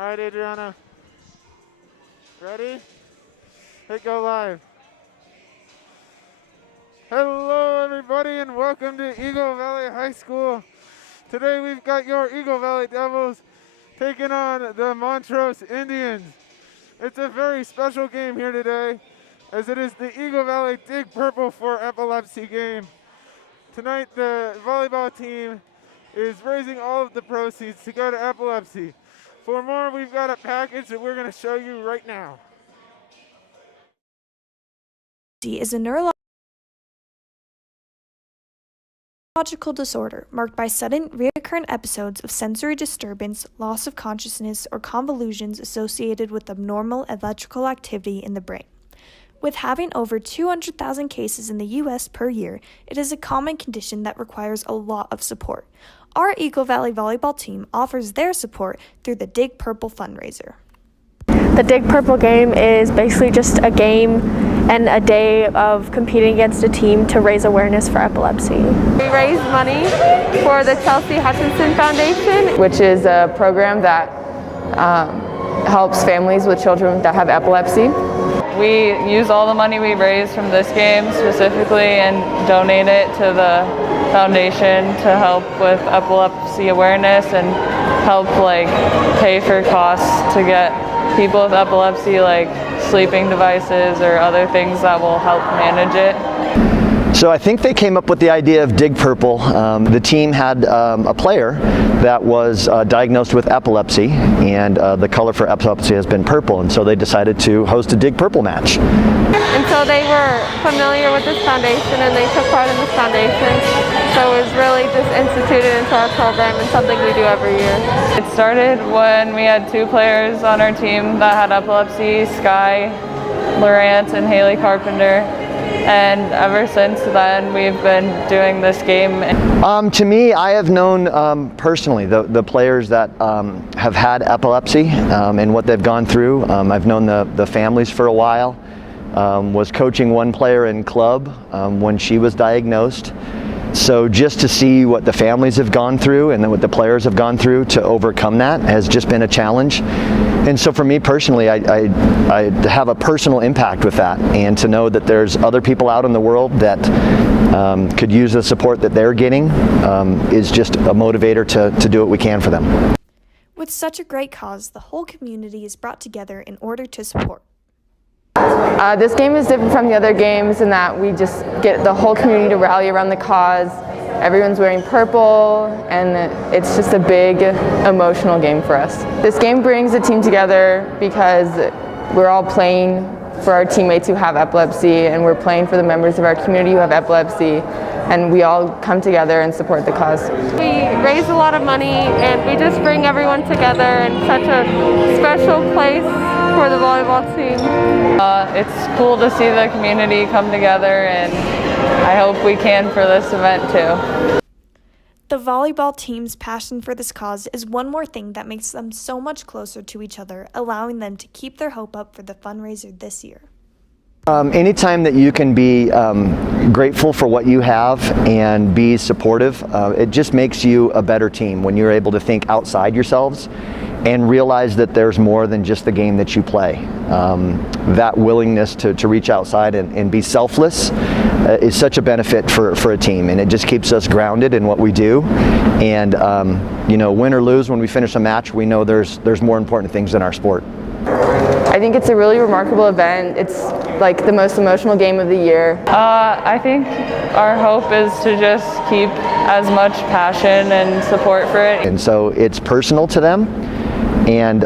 All right, Adriana. Ready? Hit go live. Hello, everybody, and welcome to Eagle Valley High School. Today we've got your Eagle Valley Devils taking on the Montrose Indians. It's a very special game here today, as it is the Eagle Valley Dig Purple for Epilepsy game. Tonight, the volleyball team is raising all of the proceeds to go to epilepsy. For more, we've got a package that we're going to show you right now. Is a neurological disorder marked by sudden, recurrent episodes of sensory disturbance, loss of consciousness, or convulsions associated with abnormal electrical activity in the brain. With having over 200,000 cases in the U.S. per year, it is a common condition that requires a lot of support. Our Eagle Valley volleyball team offers their support through the Dig Purple fundraiser. The Dig Purple game is basically just a game and a day of competing against a team to raise awareness for epilepsy. We raise money for the Chelsea Hutchinson Foundation, which is a program that helps families with children that have epilepsy. We use all the money we raise from this game specifically and donate it to the foundation to help with epilepsy awareness and help pay for costs to get people with epilepsy sleeping devices or other things that will help manage it. So I think they came up with the idea of Dig Purple. The team had a player that was diagnosed with epilepsy, and the color for epilepsy has been purple, and so they decided to host a Dig Purple match. and so they were familiar with this foundation and they took part in this foundation. So it was really just instituted into our program and something we do every year. It started when we had two players on our team that had epilepsy, Sky Laurent and Haley Carpenter. And ever since then, we've been doing this game. To me, I have known personally the players that have had epilepsy and what they've gone through. I've known the families for a while. Was coaching one player in club when she was diagnosed. So just to see what the families have gone through and then what the players have gone through to overcome that has just been a challenge. And so for me personally, I have a personal impact with that, and to know that there's other people out in the world that could use the support that they're getting is just a motivator to do what we can for them. With such a great cause, the whole community is brought together in order to support. This game is different from the other games in that we just get the whole community to rally around the cause. Everyone's wearing purple, and it's just a big emotional game for us. This game brings the team together because we're all playing for our teammates who have epilepsy, and we're playing for the members of our community who have epilepsy, and we all come together and support the cause. We raise a lot of money and we just bring everyone together in such a special place for the volleyball team. It's cool to see the community come together, and I hope we can for this event too. The volleyball team's passion for this cause is one more thing that makes them so much closer to each other, allowing them to keep their hope up for the fundraiser this year. Anytime that you can be grateful for what you have and be supportive, it just makes you a better team when you're able to think outside yourselves and realize that there's more than just the game that you play. That willingness to reach outside and be selfless is such a benefit for a team, and it just keeps us grounded in what we do. And win or lose, when we finish a match, we know there's more important things in our sport. I think it's a really remarkable event. It's like the most emotional game of the year. I think our hope is to just keep as much passion and support for it. And so it's personal to them, and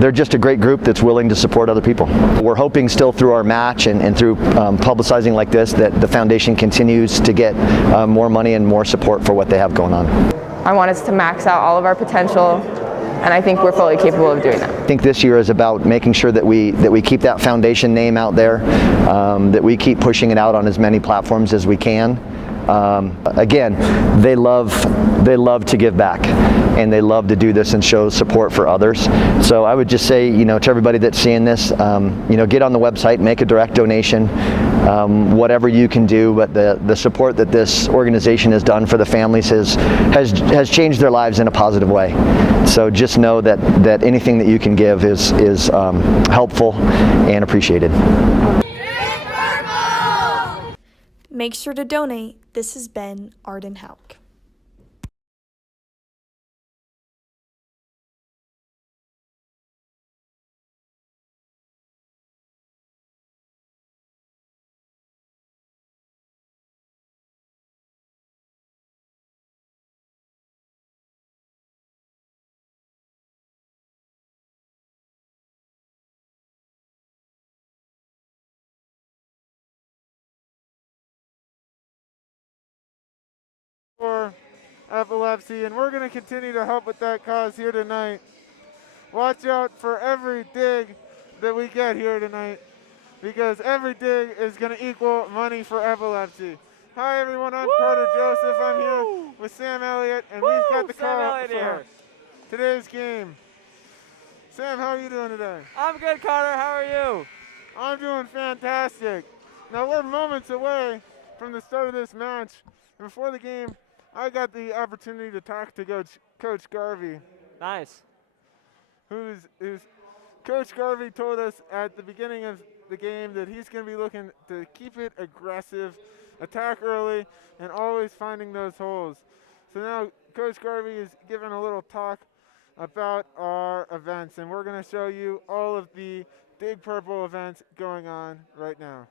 they're just a great group that's willing to support other people. We're hoping still through our match and through publicizing like this that the foundation continues to get more money and more support for what they have going on. I want us to max out all of our potential, and I think we're fully capable of doing that. I think this year is about making sure that we keep that foundation name out there, that we keep pushing it out on as many platforms as we can, Again, they love to give back, and they love to do this and show support for others. So I would just say, to everybody that's seeing this, get on the website, make a direct donation, whatever you can do. But the support that this organization has done for the families has changed their lives in a positive way. So just know that anything that you can give is helpful and appreciated. Make sure to donate. This has been Arden Hauk. For epilepsy, and we're going to continue to help with that cause here tonight. Watch out for every dig that we get here tonight, because every dig is going to equal money for epilepsy. Hi everyone, I'm Carter Joseph. I'm here with Sam Elliott, and we've got the call for today's game. Sam, how are you doing today? I'm good, Carter. How are you? I'm doing fantastic. Now we're moments away from the start of this match. And before the game, I got the opportunity to talk to Coach Garvey. Nice. Who's Coach Garvey told us at the beginning of the game that he's going to be looking to keep it aggressive, attack early, and always finding those holes. So now Coach Garvey is giving a little talk about our events, and we're going to show you all of the Big Purple events going on right now.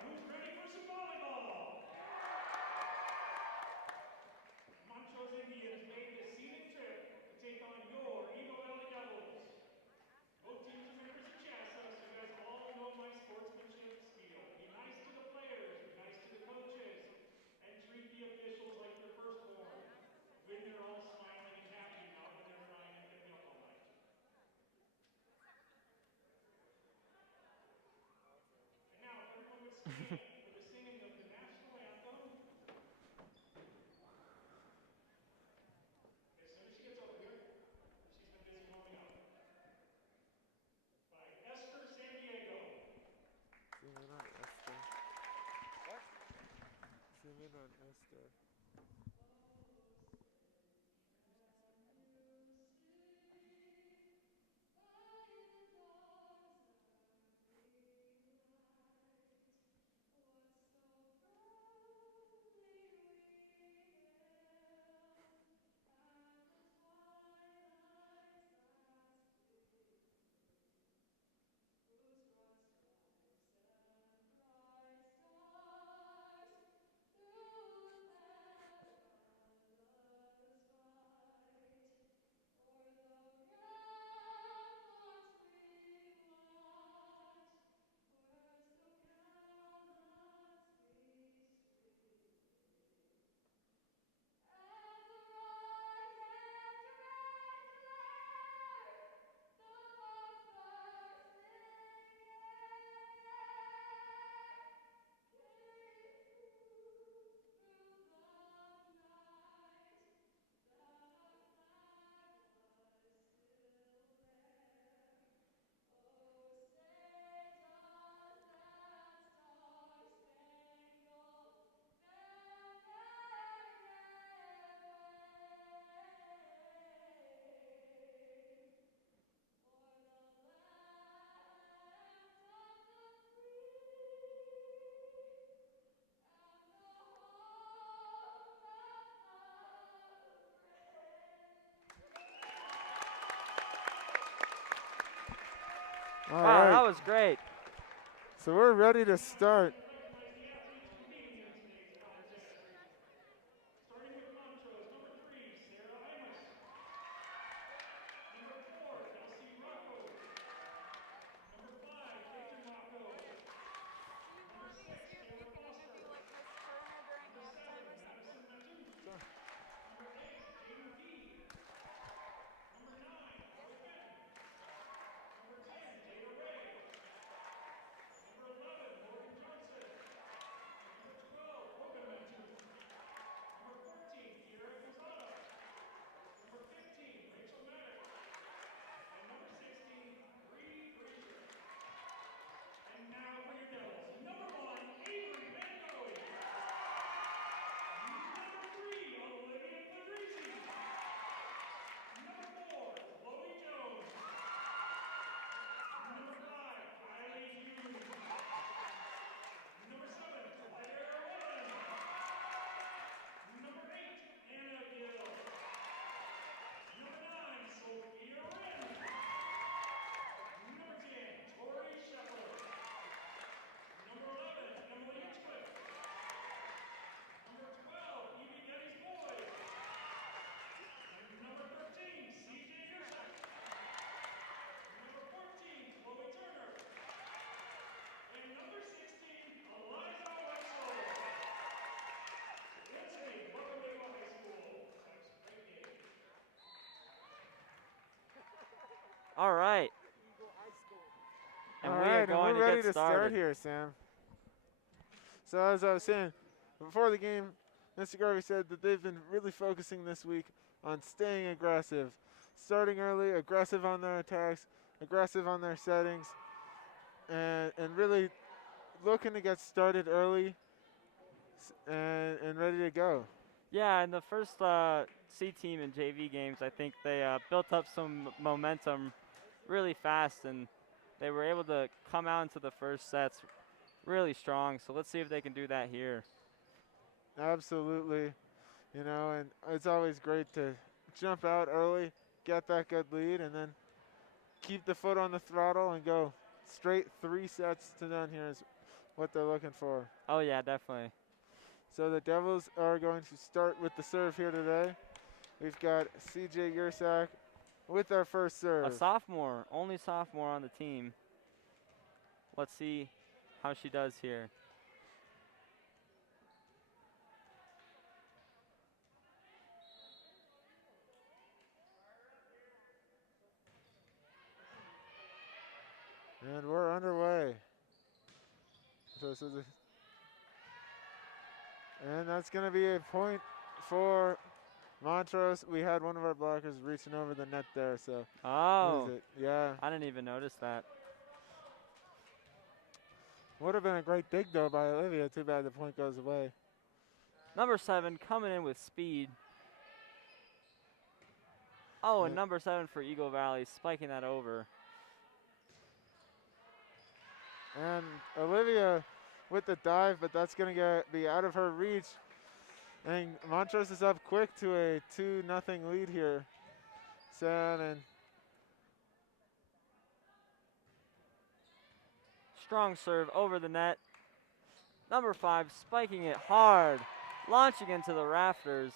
Who's ready for some volleyball? Montrose Indians made the scenic trip to take on your Eagle Valley Devils. Both teams are members of CHASA, so you guys all know my sportsmanship spiel. Be nice to the players, be nice to the coaches, and treat the officials like your firstborn. When they're all smiling and happy, not when they're crying and kept you up all night. And now, if everyone would stand for the singing of the national anthem. As soon as she gets over here, she's been busy warming up. By Esther San Diego. Zoom in on Esther. What? Zoom in on Esther. Wow, that was great. So we're ready to start. Recognize the athletes competing in today's contest. Starting with Montrose, number 3, Sarah Imus. Number 4, Kelsey Rocco. Number 5, Caitlin Rocco. Number 6, Taylor Foster. Number 7, Madison Matu. Number 8, Jaden Key. Number 9, Chloe Fenton. Number 10, Jada Ray. Number 11, Morgan Johnson. Number 12, Logan Matu. Number 14, Kiera Gonzalez. Number 15, Rachel Maddox. And number 16, Bree Frazier. And now for your Devils. Number 1, Avery Van Goey. Number 3, Olivia Fedrizzi. Number 4, Chloe Jones. Number 5, Kylie Hughes. Number 7, Claire Woolen. Number 8, Anna Gill. Number 9, Sophia Wren. Number 10, Tori Shepard. Number 11, Emily Hitchcliffe. Number 12, Evie Getty's Boys. And number 13, CJ Gershak. Number 14, Chloe Turner. And number 16, Eliza Wetzel. Once again, welcome to Eagle High School. Have a great game. All right. And All we right, are and going we're ready to to get started. start here, Sam. So as I was saying, before the game, Mr. Garvey said that they've been really focusing this week on staying aggressive, starting early, aggressive on their attacks, aggressive on their settings, and really looking to get started early and ready to go. Yeah, in the first C team and JV games, I think they built up some momentum really fast, and they were able to come out into the first sets really strong. So let's see if they can do that here. Absolutely. You know, and it's always great to jump out early, get that good lead, and then keep the foot on the throttle and go straight 3 sets to none here is what they're looking for. Oh, yeah, definitely. So the Devils are going to start with the serve here today. We've got CJ Yersak with our first serve. A sophomore, only sophomore on the team. Let's see how she does here. And we're underway. And that's going to be a point for Montrose. We had one of our blockers reaching over the net there, so. Oh, Lose it. Yeah. I didn't even notice that. Would have been a great dig, though, by Olivia. Too bad the point goes away. Number 7 coming in with speed. Oh, and Yeah. number 7 for Eagle Valley, spiking that over. And Olivia with the dive, but that's going to be out of her reach. And Montrose is up quick to a 2-0 lead here. And Strong serve over the net. Number 5 spiking it hard, launching into the rafters.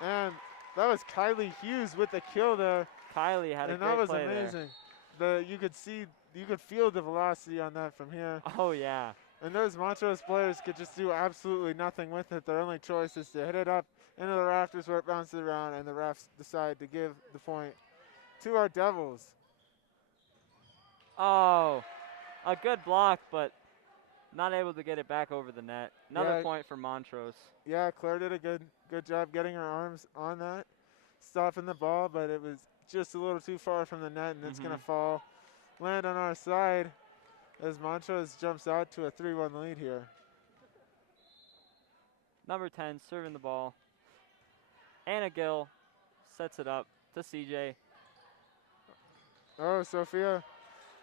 and that was Kylie Hughes with the kill there. Kylie had a And great that was play there. amazing. You could feel the velocity on that from here. Oh, yeah. And those Montrose players could just do absolutely nothing with it. Their only choice is to hit it up into the rafters where it bounces around, and the refs decide to give the point to our Devils. Oh, a good block, but not able to get it back over the net. Another Yeah. point for Montrose. Yeah, Claire did a good job getting her arms on that, stopping the ball, but it was just a little too far from the net, and it's going to land on our side as Montrose jumps out to a 3-1 lead here. Number 10 serving the ball. Anna Gill sets it up to CJ. Oh, Sophia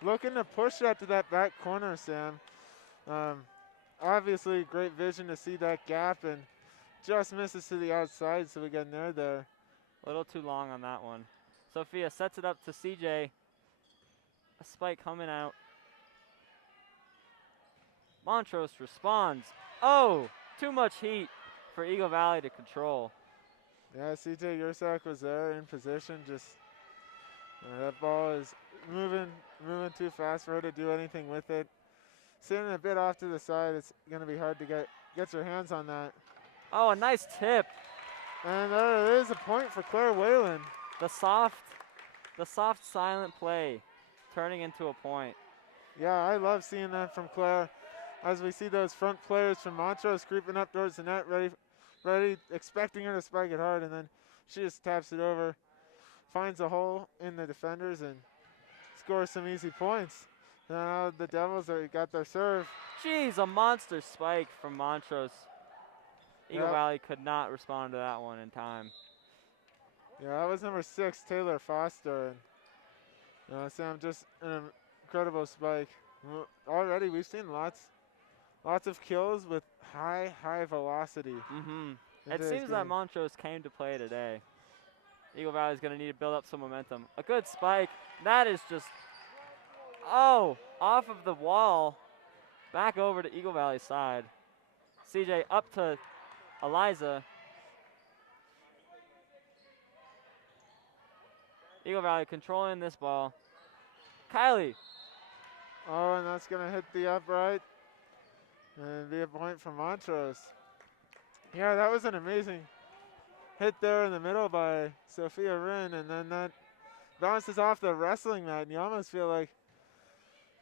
looking to push that to that back corner, Sam. Obviously, great vision to see that gap, and just misses to the outside, so we get near there. A little too long on that one. Sophia sets it up to CJ. A spike coming out. Montrose responds. Oh, too much heat for Eagle Valley to control. Yeah, CJ Yursak was there in position. Just that ball is moving too fast for her to do anything with it. Sitting a bit off to the side, it's going to be hard to get your hands on that. Oh, a nice tip. And there is a point for Claire Whalen. The soft silent play turning into a point. Yeah, I love seeing that from Claire. As we see those front players from Montrose creeping up towards the net, ready, expecting her to spike it hard, and then she just taps it over, finds a hole in the defenders, and scores some easy points. Now the Devils got their serve. Jeez, a monster spike from Montrose. Eagle Yep. Valley could not respond to that one in time. Yeah, that was number 6, Taylor Foster. And Sam, just an incredible spike. Already we've seen lots of kills with high velocity. It seems that Montrose came to play today. Eagle Valley is going to need to build up some momentum. A good spike. That is just, off of the wall. Back over to Eagle Valley's side. CJ up to Eliza. Eagle Valley controlling this ball. Kylie. Oh, and that's going to hit the upright and be a point for Montrose. Yeah, that was an amazing hit there in the middle by Sophia Rinn, and then that bounces off the wrestling mat, and you almost feel like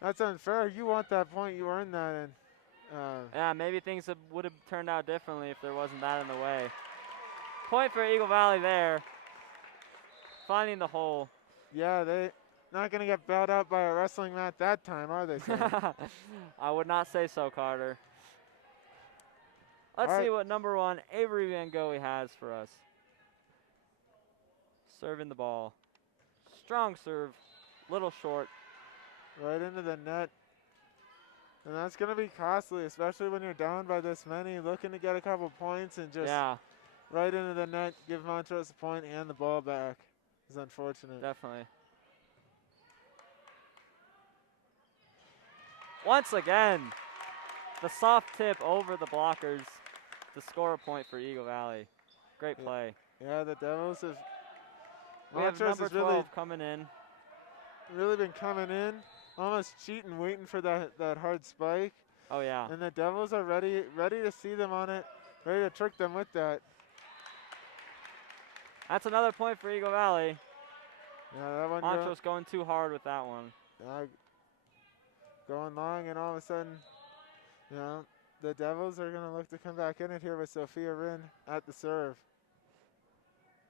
that's unfair. You want that point, you earned that. And yeah, maybe things would have turned out differently if there wasn't that in the way. Point for Eagle Valley there. Finding the hole. Yeah, they not going to get bailed out by a wrestling mat that time, are they, Sam? I would not say so, Carter. Let's see what number 1 Avery Van Gogh has for us. Serving the ball. Strong serve. Little short. Right into the net. And that's going to be costly, especially when you're down by this many, looking to get a couple points and just right into the net, give Montrose a point and the ball back. It's unfortunate. Definitely. Once again, the soft tip over the blockers to score a point for Eagle Valley. Great play. Yeah, the Devils have. We have number 12 coming in. Really been coming in, almost cheating, waiting for that hard spike. Oh yeah. And the Devils are ready to see them on it, ready to trick them with that. That's another point for Eagle Valley. Yeah, that one. Montrose going too hard with that one. Going long, and all of a sudden, the Devils are going to look to come back in it here with Sophia Rinn at the serve.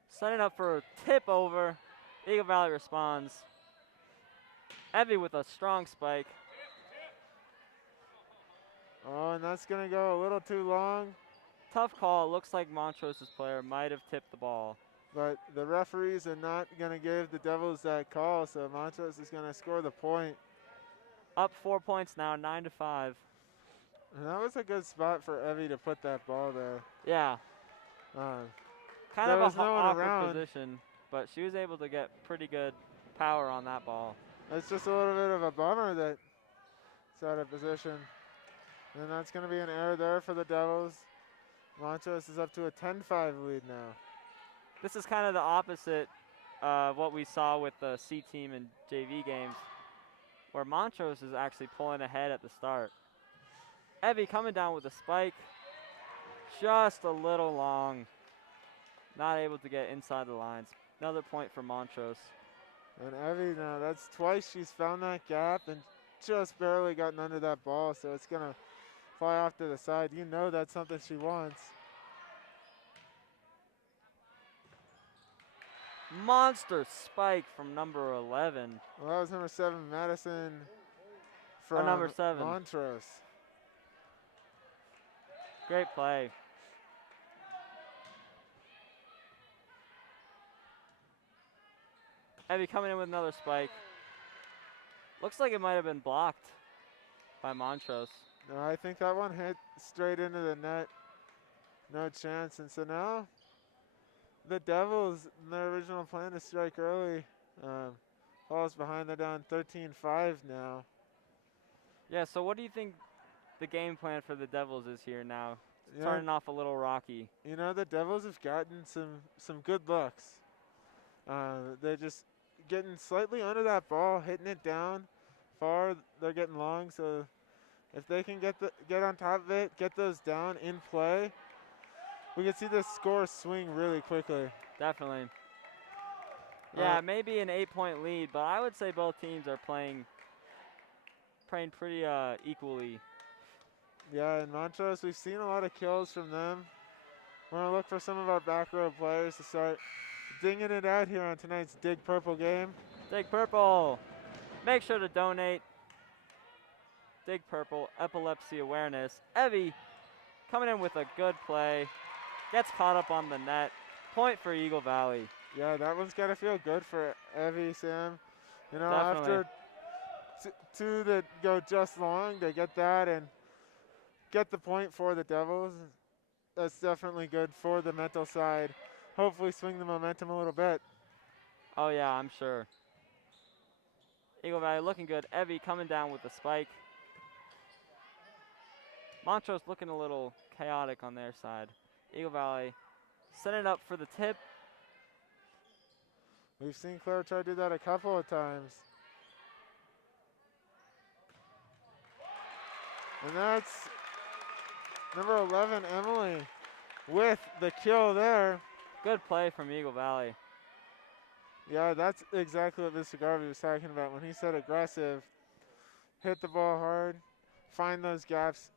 Setting up for a tip over. Eagle Valley responds. Evie with a strong spike. Oh, and that's going to go a little too long. Tough call. It looks like Montrose's player might have tipped the ball. But the referees are not going to give the Devils that call, so Montrose is going to score the point. Up 4 points now, 9-5. And that was a good spot for Evie to put that ball there. Yeah. Kind of a awkward position, but she was able to get pretty good power on that ball. It's just a little bit of a bummer that it's out of position. And that's going to be an error there for the Devils. Montrose is up to a 10-5 lead now. This is kind of the opposite of what we saw with the C team and JV games, where Montrose is actually pulling ahead at the start. Evie coming down with a spike. Just a little long. Not able to get inside the lines. Another point for Montrose. And Evie now, that's twice she's found that gap and just barely gotten under that ball, so it's going to fly off to the side. You know that's something she wants. Monster spike from number 11. Well, that was number 7, Madison from number 7. Montrose. Great play. Evie coming in with another spike. Looks like it might have been blocked by Montrose. No, I think that one hit straight into the net. No chance. And so now the Devils, in their original plan to strike early, falls behind. They're down 13-5 now. Yeah, so what do you think the game plan for the Devils is here now. Yeah. Starting off a little rocky. You know, the Devils have gotten some good looks. They're just getting slightly under that ball, hitting it down far. They're getting long, so if they can get on top of it, get those down in play, we can see the score swing really quickly. Definitely. Yeah, maybe an 8-point lead, but I would say both teams are playing pretty equally. Yeah, in Montrose, we've seen a lot of kills from them. We're going to look for some of our back row players to start dinging it out here on tonight's Dig Purple game. Dig Purple. Make sure to donate. Dig Purple, epilepsy awareness. Evie coming in with a good play. Gets caught up on the net. Point for Eagle Valley. Yeah, that one's got to feel good for Evie, Sam. You know, Definitely. after two that go just long, they get that and get the point for the Devils. That's definitely good for the mental side. Hopefully swing the momentum a little bit. Oh, yeah, I'm sure. Eagle Valley looking good. Evie coming down with the spike. Montrose looking a little chaotic on their side. Eagle Valley setting it up for the tip. We've seen Claire try to do that a couple of times. And that's number 11, Emily, with the kill there. Good play from Eagle Valley. Yeah, that's exactly what Mr. Garvey was talking about when he said aggressive. Hit the ball hard, find those gaps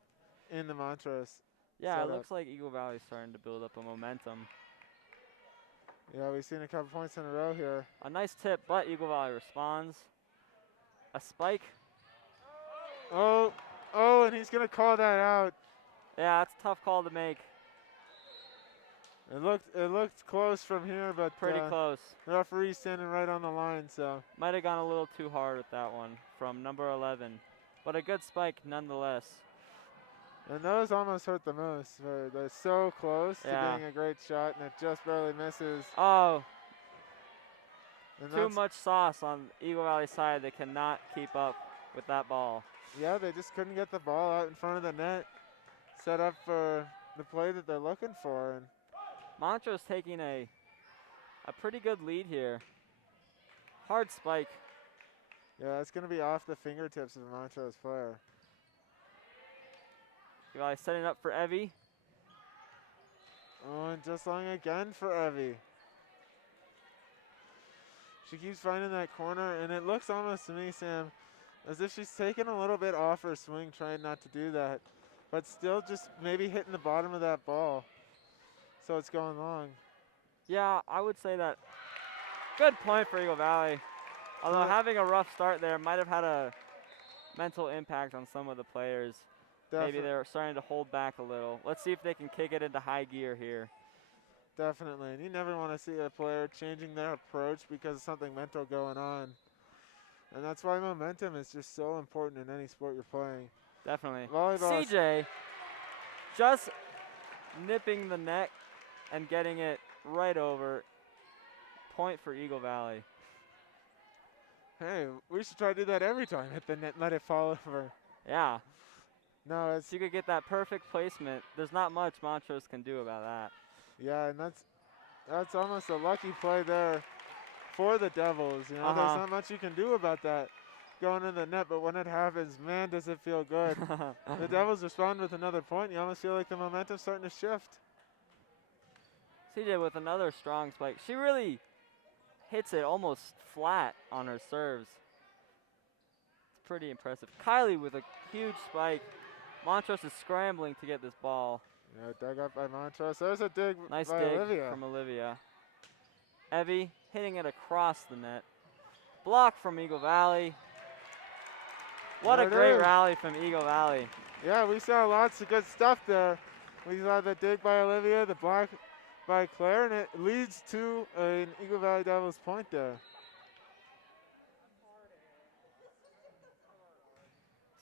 in the Montrose. Yeah, setup. it looks like Eagle Valley's starting to build up a momentum. Yeah, we've seen a couple points in a row here. A nice tip, but Eagle Valley responds. A spike. Oh, and he's going to call that out. Yeah, it's a tough call to make. It looked close from here, but Pretty close. The referee's standing right on the line, so. Might have gone a little too hard with that one from number 11. But a good spike nonetheless. And those almost hurt the most. They're so close to being a great shot, and it just barely misses. Oh, And too much sauce on Eagle Valley's side. They cannot keep up with that ball. Yeah, they just couldn't get the ball out in front of the net, set up for the play that they're looking for. And Montrose taking a pretty good lead here. Hard spike. yeah, it's going to be off the fingertips of a Montrose player. Eagle Valley setting up for Evie. Oh, and just long again for Evie. She keeps finding that corner, and it looks almost to me, Sam, as if she's taking a little bit off her swing, trying not to do that, but still just maybe hitting the bottom of that ball. So it's going long. Yeah, I would say that. Good point for Eagle Valley. Although having a rough start there might have had a mental impact on some of the players. Maybe they're starting to hold back a little. Let's see if they can kick it into high gear here. Definitely, and you never want to see a player changing their approach because of something mental going on. And that's why momentum is just so important in any sport you're playing. Definitely. Volleyball. CJ just nipping the net and getting it right over. Point for Eagle Valley. Hey, we should try to do that every time. Hit the net and let it fall over. Yeah. No, it's. If you could get that perfect placement, there's not much Montrose can do about that. Yeah, and that's almost a lucky play there for the Devils. You know, there's not much you can do about that going in the net, but when it happens, man, does it feel good. The Devils respond with another point. You almost feel like the momentum's starting to shift. CJ with another strong spike. She really hits it almost flat on her serves. It's pretty impressive. Kylie with a huge spike. Montrose is scrambling to get this ball. Yeah, dug up by Montrose. There's a dig Nice by dig Olivia. from Olivia. Evie hitting it across the net. Block from Eagle Valley. What a great rally from Eagle Valley. Yeah, we saw lots of good stuff there. We saw the dig by Olivia, the block by Claire, and it leads to an Eagle Valley Devils point there.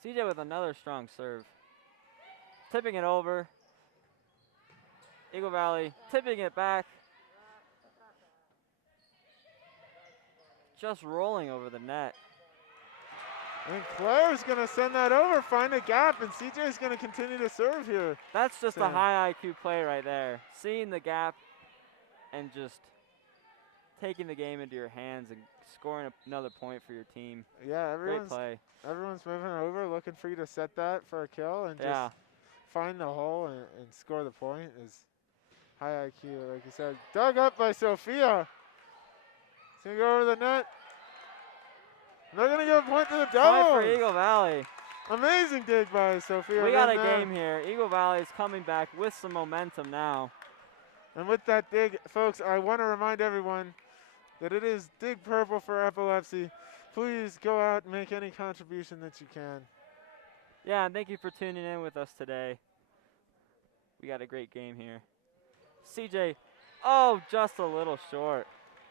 CJ with another strong serve. Tipping it over. Eagle Valley tipping it back. Just rolling over the net. And Claire's going to send that over, find a gap, and CJ's going to continue to serve here. That's just a Sam. high IQ play right there. Seeing the gap and just taking the game into your hands and scoring another point for your team. Yeah, Great play. everyone's moving over, looking for you to set that for a kill and Yeah. just find the hole and score the point is high IQ, like you said. Dug up by Sophia. It's going to go over the net. And they're going to give a point to the Devils. Point for Eagle Valley. Amazing dig by Sophia. We got a Rim there. game here. Eagle Valley is coming back with some momentum now. And with that dig, folks, I want to remind everyone that it is Dig Purple for Epilepsy. Please go out and make any contribution that you can. Yeah, and thank you for tuning in with us today. We got a great game here. CJ, oh, just a little short.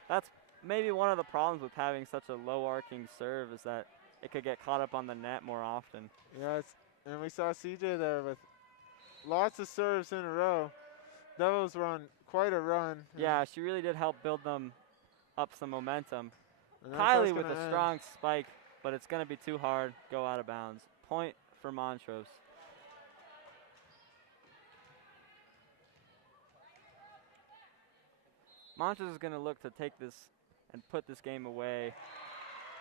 That's maybe one of the problems with having such a low arcing serve is that it could get caught up on the net more often. Yes, and we saw CJ there with lots of serves in a row. Devils were on quite a run. Yeah, she really did help build them up some momentum. And that's how Kylie it's with gonna a end. strong spike, but it's going to be too hard. Go out of bounds. Point for Montrose. Montrose is going to look to take this and put this game away.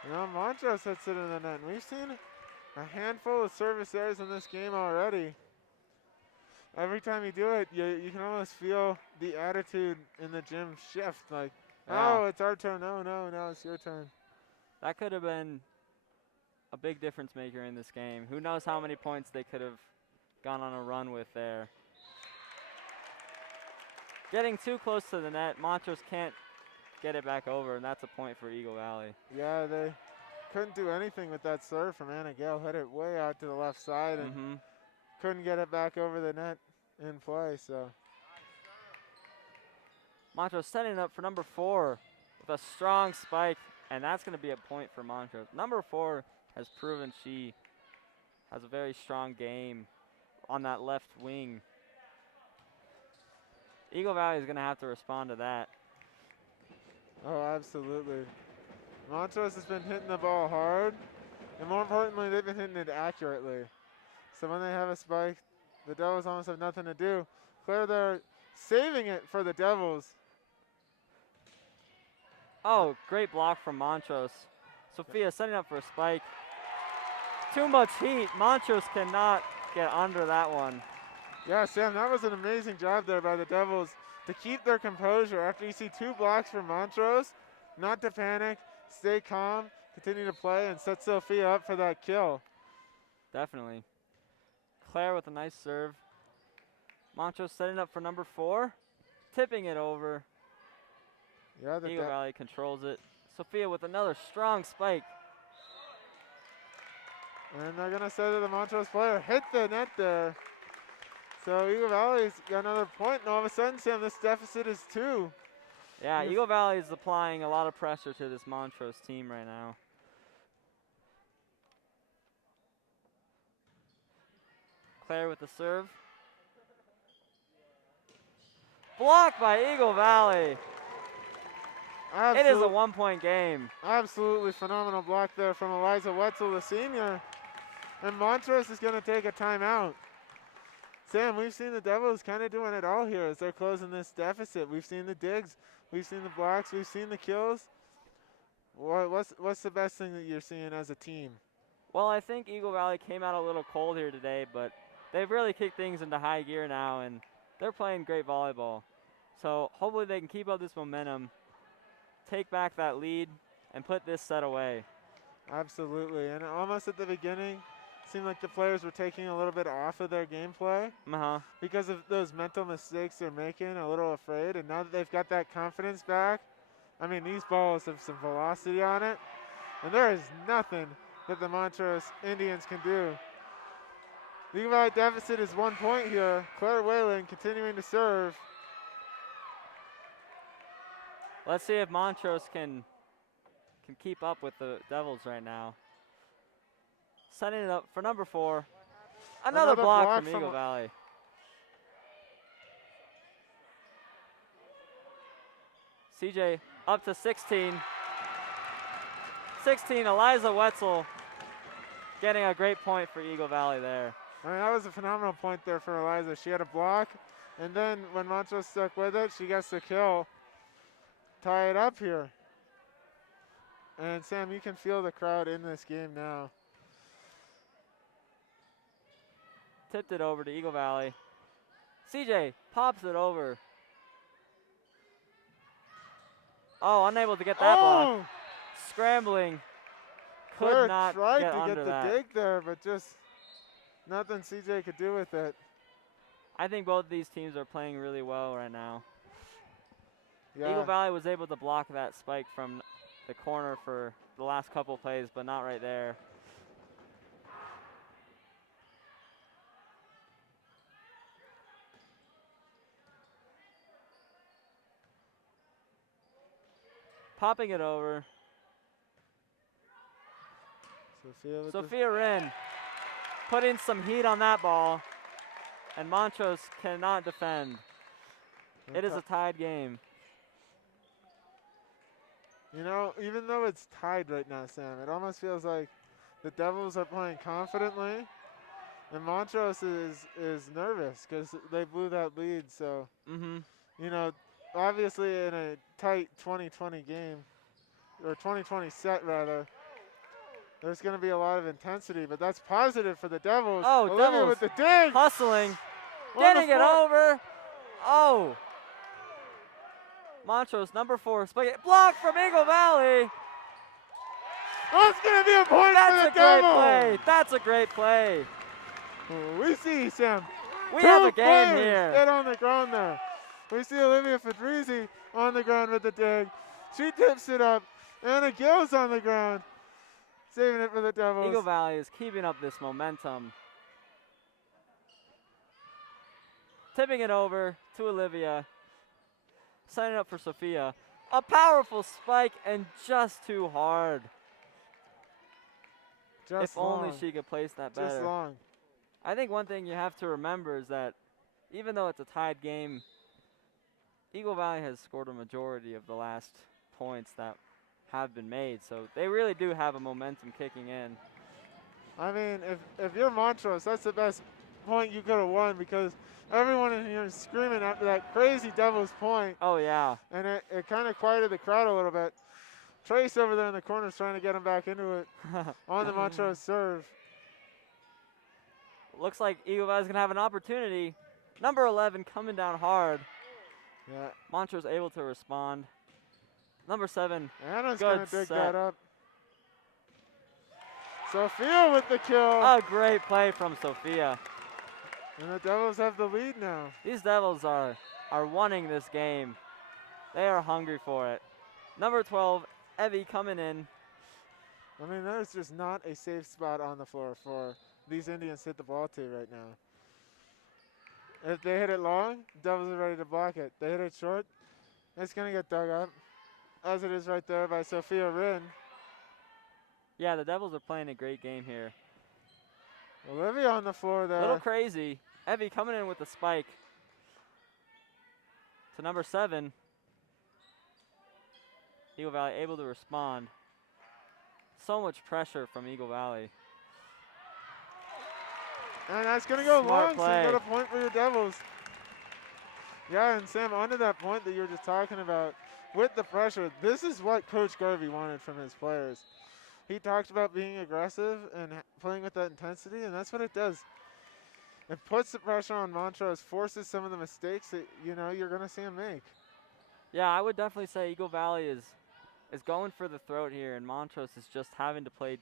You know, Montrose hits it in the net. And we've seen a handful of service errors in this game already. Every time you do it, you can almost feel the attitude in the gym shift. Like, Yeah. oh, it's our turn. No, now it's your turn. That could have been a big difference maker in this game. Who knows how many points they could have gone on a run with there. Getting too close to the net, Montrose can't get it back over, and that's a point for Eagle Valley. Yeah, they couldn't do anything with that serve from Anna Gale. Hit it way out to the left side and couldn't get it back over the net in play. So Montrose setting it up for number 4 with a strong spike, and that's going to be a point for Montrose. Number 4 has proven she has a very strong game on that left wing. Eagle Valley is going to have to respond to that. oh, absolutely. Montrose has been hitting the ball hard, and more importantly, they've been hitting it accurately. So when they have a spike, the Devils almost have nothing to do. Claire, they're saving it for the Devils. Oh, great block from Montrose. Sophia setting up for a spike. Too much heat. Montrose cannot get under that one. Yeah, Sam, that was an amazing job there by the Devils to keep their composure after you see 2 blocks from Montrose. Not to panic, stay calm, continue to play, and set Sophia up for that kill. Definitely. Claire with a nice serve. Montrose setting up for number 4. Tipping it over. Yeah, the Eagle Valley controls it. Sophia with another strong spike. and they're going to say to the Montrose player, hit the net there. So Eagle Valley's got another point, and all of a sudden, Sam, this deficit is 2. Yeah, Eagle Valley is applying a lot of pressure to this Montrose team right now. Claire with the serve. Blocked by Eagle Valley. It is a 1-point game. Absolutely phenomenal block there from Eliza Wetzel, the senior. And Montrose is going to take a timeout. Sam, we've seen the Devils kind of doing it all here as they're closing this deficit. We've seen the digs, we've seen the blocks, we've seen the kills. What's the best thing that you're seeing as a team? Well, I think Eagle Valley came out a little cold here today, but they've really kicked things into high gear now, and they're playing great volleyball. So hopefully they can keep up this momentum, take back that lead, and put this set away. Absolutely, and almost at the beginning, seemed like the players were taking a little bit off of their gameplay because of those mental mistakes they're making, a little afraid, and now that they've got that confidence back, I mean, these balls have some velocity on it, and there is nothing that the Montrose Indians can do. The Eagle Valley deficit is 1 point here. Claire Whalen continuing to serve. Let's see if Montrose can keep up with the Devils right now. Setting it up for number 4. Another block from Eagle Valley. CJ up to 16. 16, Eliza Wetzel getting a great point for Eagle Valley there. I mean, that was a phenomenal point there for Eliza. She had a block, and then when Montrose stuck with it, she gets the kill. Tie it up here. And Sam, you can feel the crowd in this game now. Tipped it over to Eagle Valley. CJ pops it over. Oh, unable to get that block. Scrambling. Could not tried get to under get the that. dig there, but just nothing CJ could do with it. I think both of these teams are playing really well right now. Yeah. Eagle Valley was able to block that spike from the corner for the last couple plays, but not right there. Popping it over. Sophia Wren putting some heat on that ball, and Montrose cannot defend. It is a tied game. You know, even though it's tied right now, Sam, it almost feels like the Devils are playing confidently, and Montrose is nervous because they blew that lead. So, you know, obviously in a tight 2020 game, or 2020 set rather, there's going to be a lot of intensity, but that's positive for the Devils. Oh, Olivia Devils with the dig. hustling, getting it over. Oh. Montrose, number 4, spike block from Eagle Valley. That's going to be a point for the Devils. Play. That's a great play. We see, Sam. We have a game players here. Get on the ground there. We see Olivia Fedrizzi on the ground with the dig. She tips it up. Anna Gill's on the ground, saving it for the Devils. Eagle Valley is keeping up this momentum. Tipping it over to Olivia. Setting up for Sophia. A powerful spike and just too hard. If only she could place that better. Just long. I think one thing you have to remember is that even though it's a tied game, Eagle Valley has scored a majority of the last points that have been made. So they really do have a momentum kicking in. I mean, if you're Montrose, that's the best point you could have won because everyone in here is screaming after that crazy Devils point. Oh, yeah. And it kind of quieted the crowd a little bit. Trace over there in the corner is trying to get him back into it on the Montrose serve. Looks like Eagle Valley's going to have an opportunity. Number 11 coming down hard. Yeah. Montrose able to respond. Number 7. Anna's going to dig that up. Sophia with the kill. A great play from Sophia. And the Devils have the lead now. These Devils are wanting this game. They are hungry for it. Number 12, Evie coming in. I mean, there's just not a safe spot on the floor for these Indians to hit the ball to right now. If they hit it long, Devils are ready to block it. They hit it short, it's going to get dug up, as it is right there by Sophia Wren. Yeah, the Devils are playing a great game here. Olivia on the floor there. A little crazy. Evie coming in with the spike to number 7. Eagle Valley able to respond. So much pressure from Eagle Valley. And that's going to go long, so play. you got a point for your Devils. Yeah, and Sam, onto that point that you were just talking about, with the pressure, this is what Coach Garvey wanted from his players. He talked about being aggressive and playing with that intensity, and that's what it does. It puts the pressure on Montrose, forces some of the mistakes that, you know, you're going to see him make. Yeah, I would definitely say Eagle Valley is going for the throat here, and Montrose is just having to play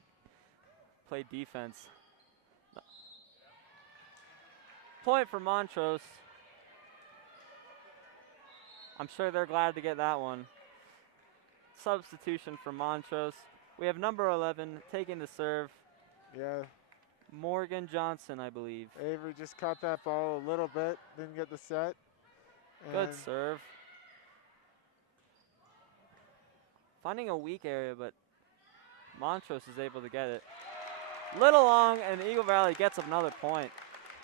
defense. Point for Montrose. I'm sure they're glad to get that one. Substitution for Montrose. We have number 11 taking the serve. Yeah. Morgan Johnson, I believe. Avery just caught that ball a little bit, didn't get the set. Good serve. Finding a weak area, but Montrose is able to get it. Little long, and Eagle Valley gets another point.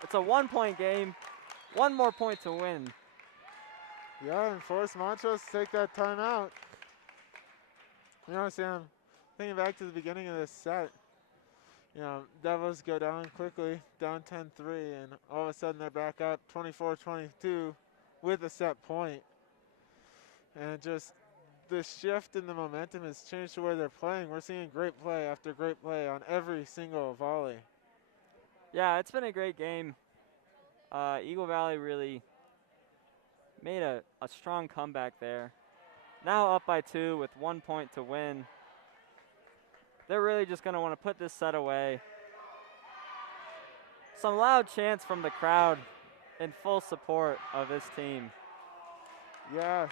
It's a 1-point game. One more point to win. Yeah, and force Montrose to take that timeout. You know, Sam, thinking back to the beginning of this set, you know, Devils go down quickly, down 10-3, and all of a sudden they're back up 24-22 with a set point. And just the shift in the momentum has changed to where they're playing. We're seeing great play after great play on every single volley. Yeah, it's been a great game. Eagle Valley really made a strong comeback there. Now up by 2 with 1 point to win. They're really just going to want to put this set away. Some loud chants from the crowd in full support of this team. Yeah,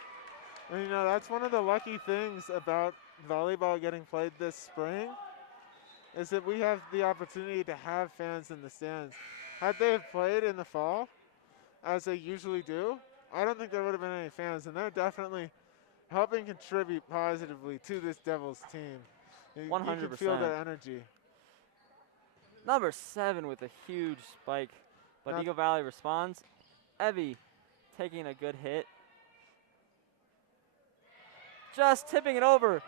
and you know, that's one of the lucky things about volleyball getting played this spring, is that we have the opportunity to have fans in the stands. Had they have played in the fall, as they usually do, I don't think there would have been any fans, and they're definitely helping contribute positively to this Devils team. You 100%. can feel their energy. Number 7 with a huge spike, but Now Eagle Valley responds. Evie taking a good hit. Just tipping it over.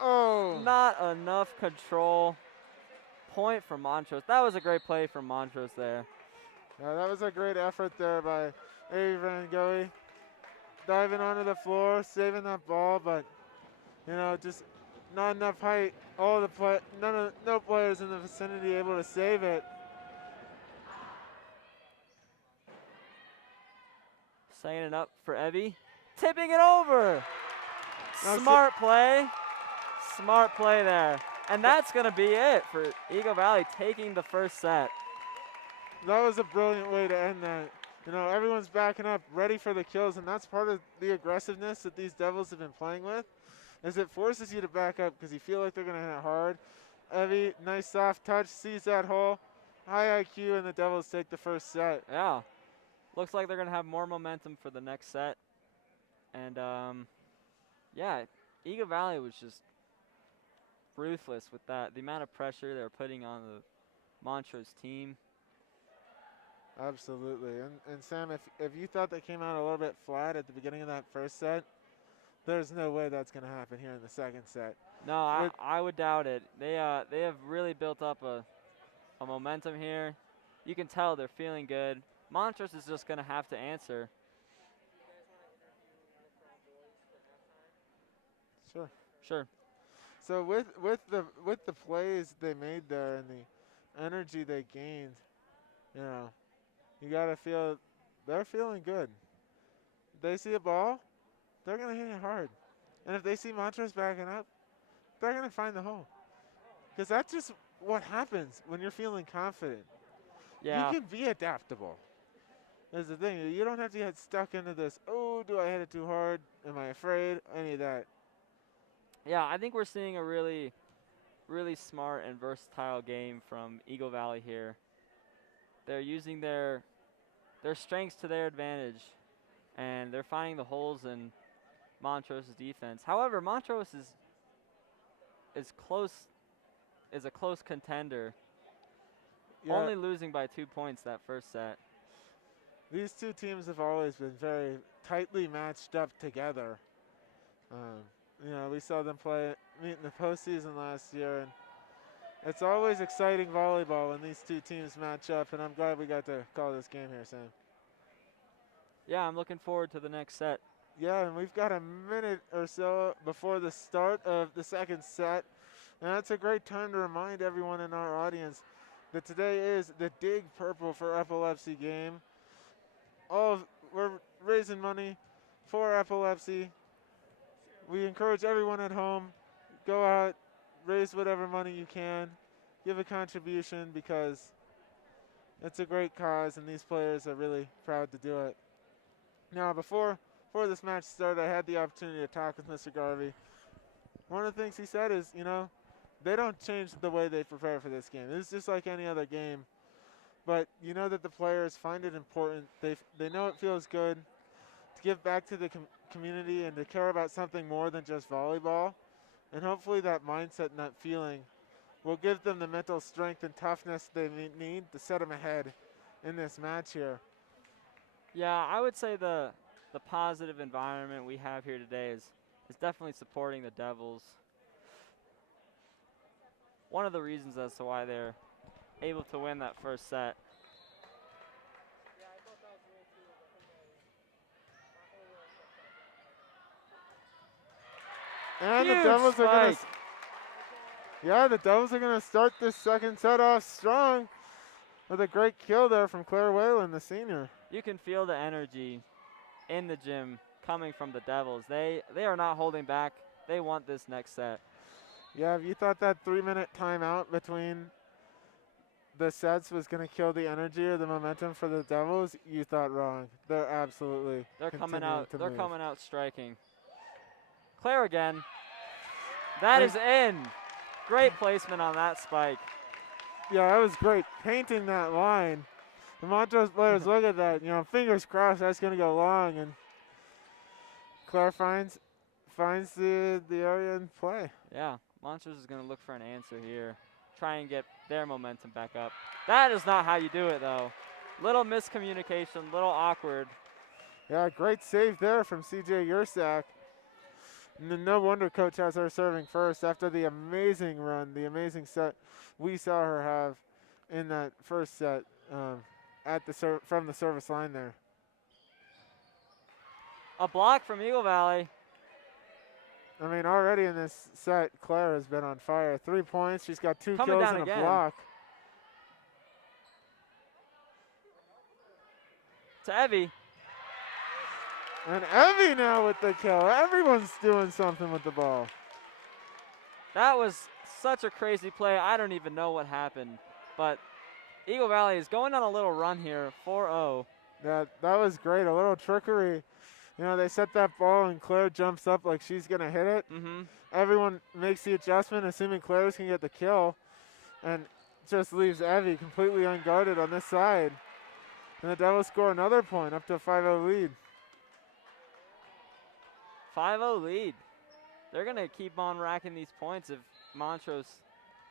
Oh! Not enough control. Point for Montrose. That was a great play from Montrose there. Yeah, that was a great effort there by Avi Van Goey. Diving onto the floor, saving that ball, but you know, just not enough height. All the no players in the vicinity able to save it. Setting it up for Evie. Tipping it over. Now Smart play. Smart play there. And that's going to be it for Eagle Valley taking the first set. That was a brilliant way to end that. You know, everyone's backing up, ready for the kills, and that's part of the aggressiveness that these Devils have been playing with, is it forces you to back up because you feel like they're going to hit hard. Evie, nice soft touch, sees that hole, high IQ, and the Devils take the first set. Yeah. Looks like they're going to have more momentum for the next set. And, yeah, Eagle Valley was just ruthless with that. The amount of pressure they were putting on the Montrose team. Absolutely. And Sam, if you thought they came out a little bit flat at the beginning of that first set, there's no way that's going to happen here in the second set. No, I would doubt it. They have really built up a momentum here. You can tell they're feeling good. Montrose is just going to have to answer. Sure. Sure. So with the plays they made there and the energy they gained, you know, you gotta feel they're feeling good. They see a ball, they're gonna hit it hard, and if they see Montrose backing up, they're gonna find the hole. Because that's just what happens when you're feeling confident. Yeah. You can be adaptable. Is the thing. You don't have to get stuck into this. Oh, do I hit it too hard? Am I afraid? Any of that. Yeah, I think we're seeing a really, really smart and versatile game from Eagle Valley here. They're using their strengths to their advantage, and they're finding the holes in Montrose's defense. However, Montrose is a close contender, Yeah. only losing by 2 points that first set. These two teams have always been very tightly matched up together. You know, we saw them meet in the postseason last year, and it's always exciting volleyball when these two teams match up, and I'm glad we got to call this game here, Sam. Yeah, I'm looking forward to the next set. Yeah, and we've got a minute or so before the start of the second set, and that's a great time to remind everyone in our audience that today is the Dig Purple for Epilepsy game. We're raising money for epilepsy. We encourage everyone at home, go out, raise whatever money you can, give a contribution because it's a great cause and these players are really proud to do it. Now, before this match started, I had the opportunity to talk with Mr. Garvey. One of the things he said is, you know, they don't change the way they prepare for this game. It's just like any other game. But you know that the players find it important. They know it feels good to give back to the community and to care about something more than just volleyball. And hopefully that mindset and that feeling will give them the mental strength and toughness they need to set them ahead in this match here. Yeah, I would say the positive environment we have here today is definitely supporting the Devils. One of the reasons as to why they're able to win that first set. And the Huge Devils are going to, spike. yeah, the Devils are going to start this second set off strong with a great kill there from Claire Whalen, the senior. You can feel the energy in the gym coming from the Devils. They are not holding back. They want this next set. Yeah, if you thought that 3-minute timeout between the sets was going to kill the energy or the momentum for the Devils, you thought wrong. They're absolutely They're coming continuing out. to They're move. coming out striking. Claire again. That is in. Great placement on that spike. Yeah, that was great. Painting that line. The Montrose players look at that. You know, fingers crossed that's going to go long. And Claire finds the area in play. Yeah, Montrose is going to look for an answer here. Try and get their momentum back up. That is not how you do it, though. Little miscommunication, little awkward. Yeah, great save there from CJ Yursak. No wonder Coach has her serving first after the amazing run, the amazing set we saw her have in that first set from the service line there. A block from Eagle Valley. I mean, already in this set, Claire has been on fire. 3 points. She's got 2 Coming kills down and again. a block. To Evie. And Evie now with the kill. Everyone's doing something with the ball. That was such a crazy play. I don't even know what happened. But Eagle Valley is going on a little run here, 4-0. That was great. A little trickery. You know, they set that ball and Claire jumps up like she's going to hit it. Mm-hmm. Everyone makes the adjustment, assuming Claire's can get the kill, and just leaves Evie completely unguarded on this side. And the Devils score another point, up to a 5-0 lead. 5-0 lead. They're going to keep on racking these points if Montrose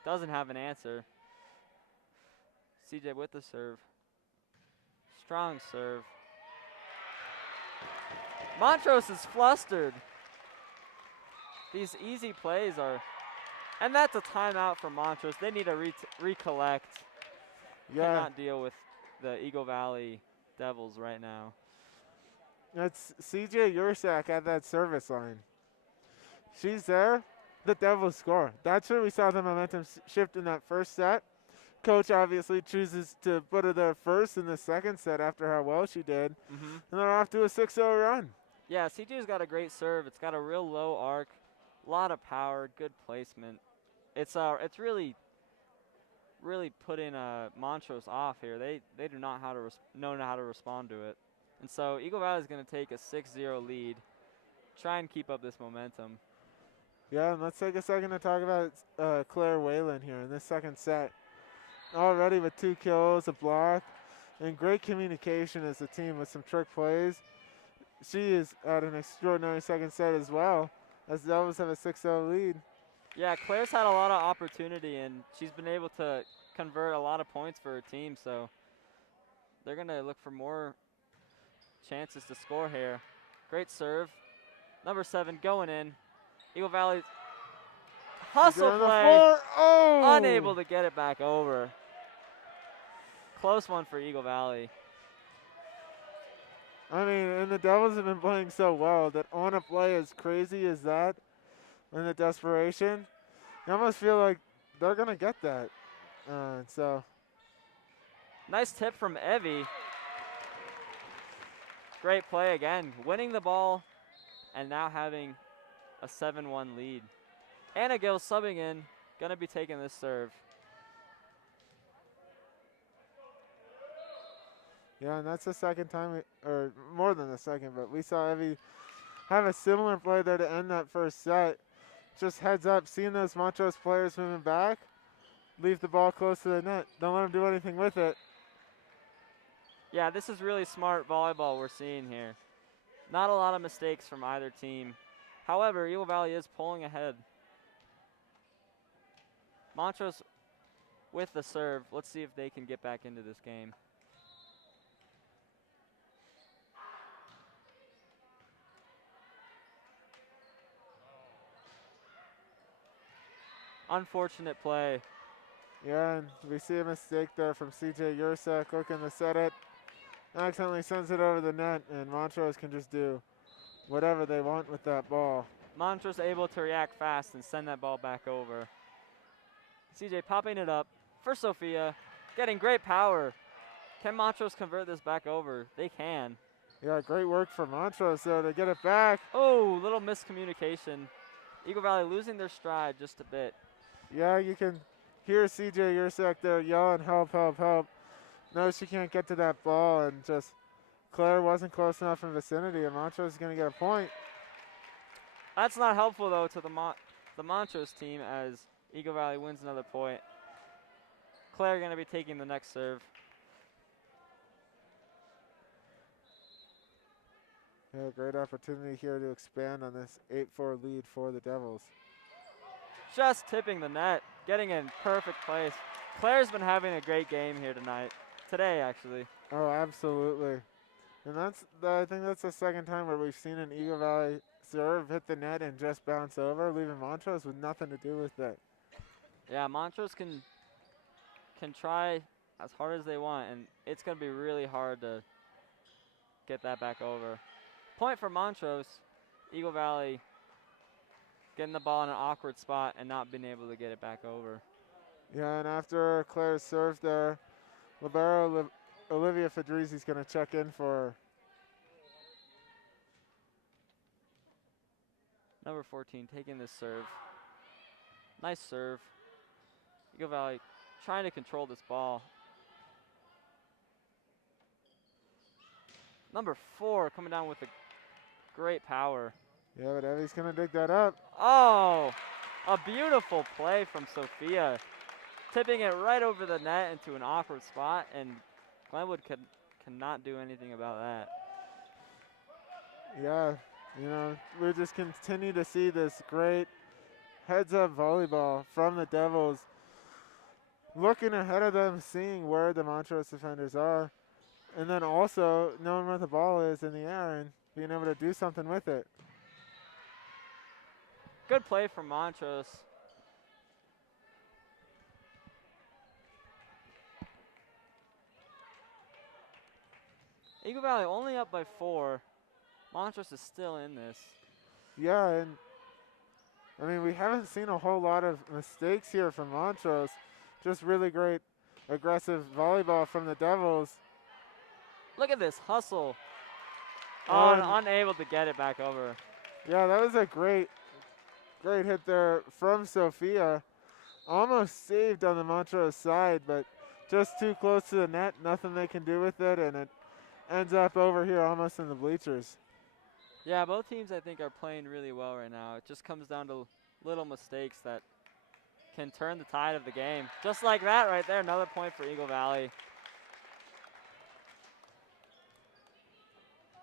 doesn't have an answer. CJ with the serve. Strong serve. Montrose is flustered. These easy plays are, and that's a timeout for Montrose. They need to recollect. Yeah, Cannot deal with the Eagle Valley Devils right now. that's CJ Yursak at that service line. She's there. The Devils score. That's where we saw the momentum shift in that first set. Coach obviously chooses to put her there first in the second set after how well she did. Mm-hmm. And they're off to a 6-0 run. Yeah, CJ's got a great serve. It's got a real low arc, a lot of power, good placement. It's really putting Montrose off here. They do not know how to respond to it. And so Eagle Valley is going to take a 6-0 lead, try and keep up this momentum. Yeah, and let's take a second to talk about Claire Whalen here in this second set. Already with 2 kills, a block, and great communication as a team with some trick plays. She is at an extraordinary second set as well, as the Devils have a 6-0 lead. Yeah, Claire's had a lot of opportunity, and she's been able to convert a lot of points for her team, so they're going to look for more chances to score here. Great serve. Number 7 going in. Eagle Valley hustle play. Oh! Unable to get it back over. Close one for Eagle Valley. I mean, and the Devils have been playing so well that on a play as crazy as that, and the desperation, you almost feel like they're going to get that. So Nice tip from Evie. Great play again. Winning the ball and now having a 7-1 lead. Anna Gill subbing in. Going to be taking this serve. yeah, and that's the second time, or more than the second, but we saw Evie have a similar play there to end that first set. Just heads up, seeing those Montrose players moving back, leave the ball close to the net. Don't let them do anything with it. Yeah, this is really smart volleyball we're seeing here. Not a lot of mistakes from either team. However, Eagle Valley is pulling ahead. Montrose with the serve. Let's see if they can get back into this game. Unfortunate play. Yeah, and we see a mistake there from CJ Yursek looking to set it. Accidentally sends it over the net, and Montrose can just do whatever they want with that ball. Montrose able to react fast and send that ball back over. CJ popping it up for Sophia, getting great power. Can Montrose convert this back over? They can. Yeah, great work for Montrose though to get it back. Oh, little miscommunication. Eagle Valley losing their stride just a bit. Yeah, you can hear CJ Yursek there yelling, help, help, help. No, she can't get to that ball, and just Claire wasn't close enough in vicinity, and Montrose is going to get a point. That's not helpful, though, to the Montrose team as Eagle Valley wins another point. Claire going to be taking the next serve. Yeah, great opportunity here to expand on this 8-4 lead for the Devils. Just tipping the net, getting in perfect place. Claire's been having a great game here today actually. Oh, absolutely. And I think that's the second time where we've seen an Eagle Valley serve hit the net and just bounce over, leaving Montrose with nothing to do with it. Yeah, Montrose can try as hard as they want, and it's going to be really hard to get that back over. Point for Montrose. Eagle Valley getting the ball in an awkward spot and not being able to get it back over. Yeah, and after Claire's serve there, libero Olivia Fedrizzi's going to check in for her. Number 14 taking this serve. Nice serve. Eagle Valley trying to control this ball. Number 4 coming down with a great power. Yeah, but Evie's going to dig that up. Oh, a beautiful play from Sophia. Tipping it right over the net into an awkward spot, and Glenwood cannot do anything about that. Yeah, you know, we just continue to see this great heads-up volleyball from the Devils. Looking ahead of them, seeing where the Montrose defenders are, and then also knowing where the ball is in the air and being able to do something with it. Good play from Montrose. Eagle Valley only up by 4. Montrose is still in this. Yeah, and I mean, we haven't seen a whole lot of mistakes here from Montrose. Just really great aggressive volleyball from the Devils. Look at this hustle. Unable to get it back over. Yeah, that was a great hit there from Sophia. Almost saved on the Montrose side, but just too close to the net. Nothing they can do with it, and it ends up over here almost in the bleachers. Yeah, both teams I think are playing really well right now. It just comes down to little mistakes that can turn the tide of the game. Just like that right there, another point for Eagle Valley.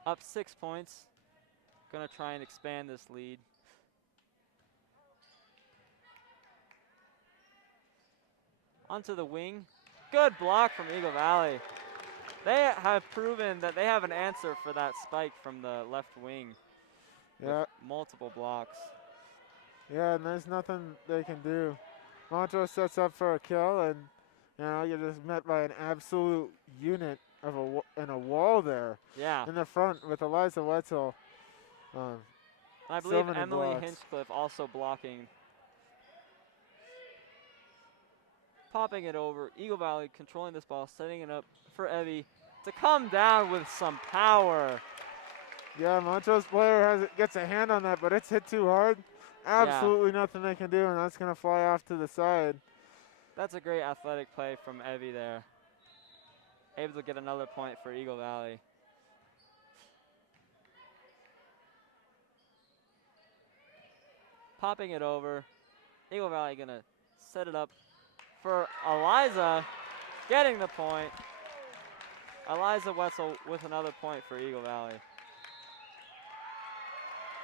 Up 6 points. Gonna try and expand this lead. Onto the wing. Good block from Eagle Valley. They have proven that they have an answer for that spike from the left wing. Yeah. With multiple blocks. Yeah, and there's nothing they can do. Montrose sets up for a kill, and you know, you're just met by an absolute unit of a wall there. Yeah. In the front with Eliza Wetzel. I believe many Emily blocks. Hinchcliffe also blocking. Popping it over. Eagle Valley controlling this ball, setting it up for Evie to come down with some power. Yeah, Montrose player gets a hand on that, but it's hit too hard. Absolutely nothing they can do, and that's going to fly off to the side. That's a great athletic play from Evie there. Able to get another point for Eagle Valley. Popping it over. Eagle Valley going to set it up for Eliza, getting the point. Eliza Wetzel with another point for Eagle Valley.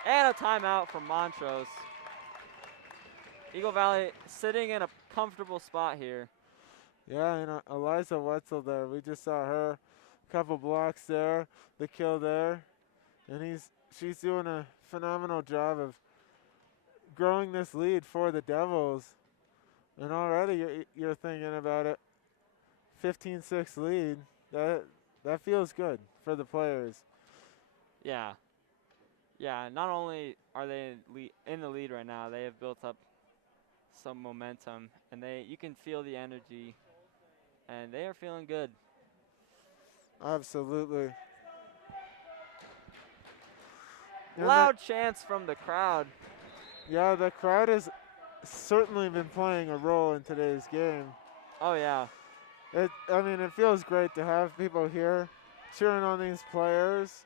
And a timeout from Montrose. Eagle Valley sitting in a comfortable spot here. Yeah, and Eliza Wetzel there. We just saw her, a couple blocks there, the kill there. And she's doing a phenomenal job of growing this lead for the Devils. And already you're thinking about it. 15-6 lead. That feels good for the players. Yeah. Yeah, not only are they in the lead right now, they have built up some momentum, and you can feel the energy, and they are feeling good. Absolutely. Loud chants from the crowd. Yeah, the crowd has certainly been playing a role in today's game. Oh, yeah. It feels great to have people here cheering on these players.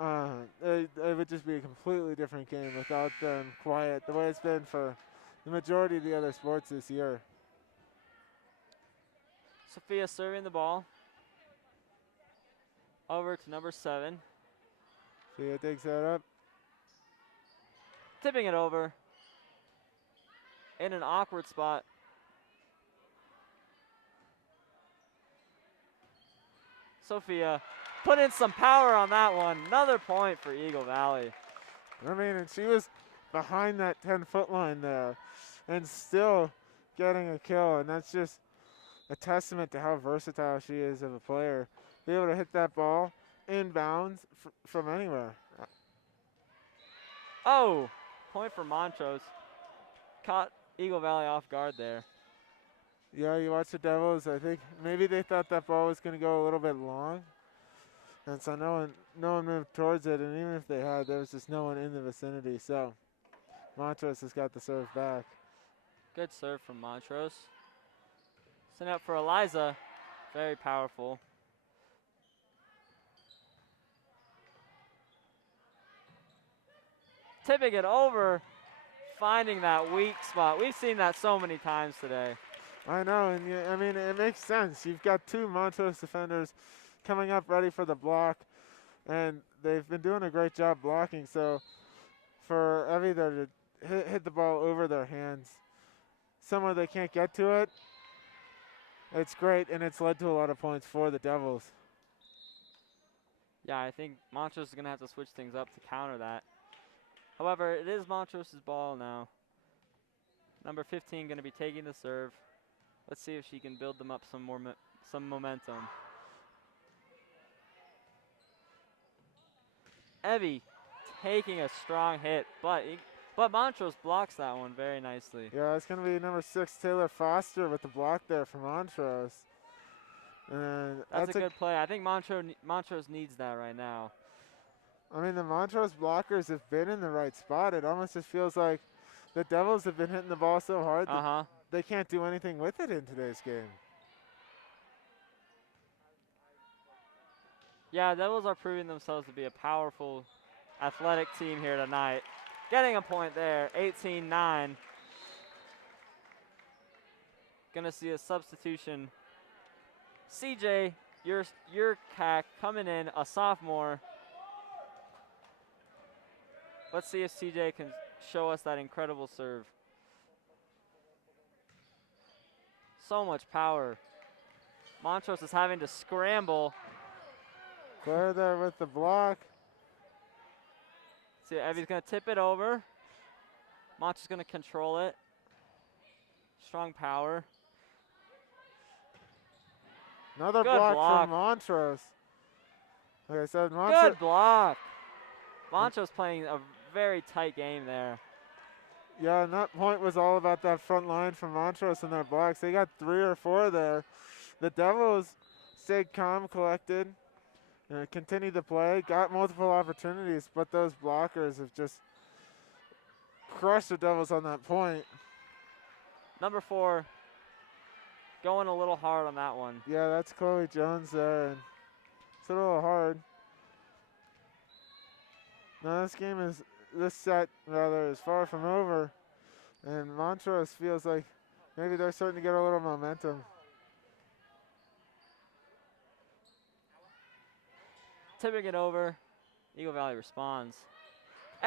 It would just be a completely different game without them quiet, the way it's been for the majority of the other sports this year. Sophia serving the ball. Over to number 7. Sophia takes that up. Tipping it over. In an awkward spot. Sophia put in some power on that one. Another point for Eagle Valley. And she was behind that 10-foot line there and still getting a kill, and that's just a testament to how versatile she is of a player. Be able to hit that ball inbounds from anywhere. Oh, point for Montrose. Caught Eagle Valley off guard there. Yeah, you watch the Devils. I think maybe they thought that ball was going to go a little bit long, and so no one moved towards it. And even if they had, there was just no one in the vicinity. So Montrose has got the serve back. Good serve from Montrose. Send out for Eliza. Very powerful. Tipping it over. Finding that weak spot. We've seen that so many times today. I know, and it makes sense. You've got 2 Montrose defenders coming up ready for the block, and they've been doing a great job blocking. So for Evie there to hit the ball over their hands, somewhere they can't get to it, it's great, and it's led to a lot of points for the Devils. Yeah, I think Montrose is going to have to switch things up to counter that. However, it is Montrose's ball now. Number 15 going to be taking the serve. Let's see if she can build them up some momentum. Evie taking a strong hit, but Montrose blocks that one very nicely. Yeah, it's going to be number 6, Taylor Foster, with the block there for Montrose. And that's a good play. I think Montrose needs that right now. The Montrose blockers have been in the right spot. It almost just feels like the Devils have been hitting the ball so hard that they can't do anything with it in today's game. Yeah, Devils are proving themselves to be a powerful, athletic team here tonight. Getting a point there, 18-9. Gonna see a substitution. CJ, your CAC coming in, a sophomore. Let's see if CJ can show us that incredible serve. So much power. Montrose is having to scramble. Claire there with the block. See, Evie's going to tip it over. Montrose is going to control it. Strong power. Another Good block from Montrose. Like I said, Montrose. Good block. Montrose playing a very tight game there. Yeah, and that point was all about that front line from Montrose and their blocks. They got 3 or 4 there. The Devils stayed calm, collected, and continued to play. Got multiple opportunities, but those blockers have just crushed the Devils on that point. Number 4 going a little hard on that one. Yeah, that's Chloe Jones there, and it's a little hard. Now this set is far from over, and Montrose feels like maybe they're starting to get a little momentum. Tipping it over. Eagle Valley responds.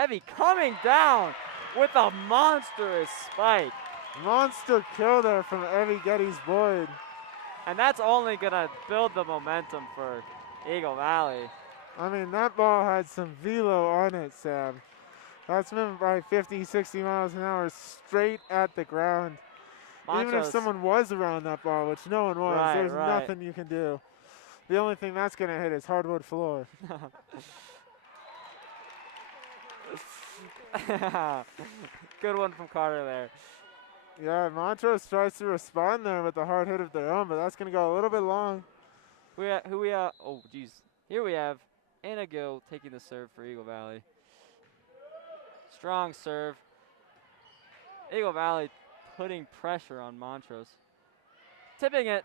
Evie coming down with a monstrous spike. Monster kill there from Evie Geddes-Boyd. And that's only going to build the momentum for Eagle Valley. That ball had some velo on it, Sam. That's moving by 50, 60 miles an hour straight at the ground. Even if Montrose. someone was around that ball, which no one was, Right, there's right. nothing you can do. The only thing that's going to hit is hardwood floor. Good one from Carter there. Yeah, Montrose tries to respond there with a hard hit of their own, but that's going to go a little bit long. Oh, geez. Here we have Anna Gill taking the serve for Eagle Valley. Strong serve. Eagle Valley putting pressure on Montrose. Tipping it.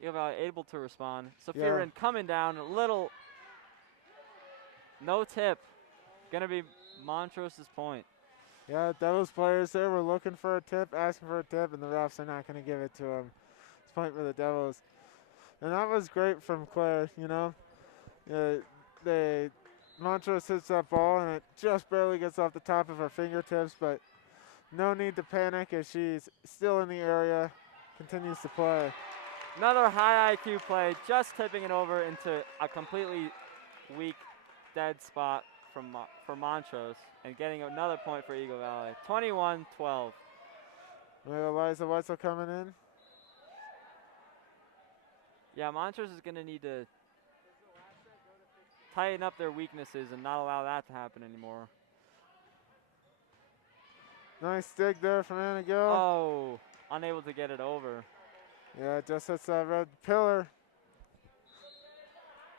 Eagle Valley able to respond. Sophia Yeah. Rin coming down. A little. No tip. Going to be Montrose's point. Yeah, Devils players there were looking for a tip, asking for a tip, and the refs are not going to give it to them. It's point for the Devils. And that was great from Claire, you know. Montrose hits that ball, and it just barely gets off the top of her fingertips, but no need to panic as she's still in the area, continues to play. Another high IQ play, just tipping it over into a completely weak, dead spot for Montrose, and getting another point for Eagle Valley. 21-12. We have Eliza Wetzel coming in. Yeah, Montrose is going to need to tighten up their weaknesses and not allow that to happen anymore. Nice dig there from Anna Gill. Oh, unable to get it over. Yeah, it just hits that red pillar.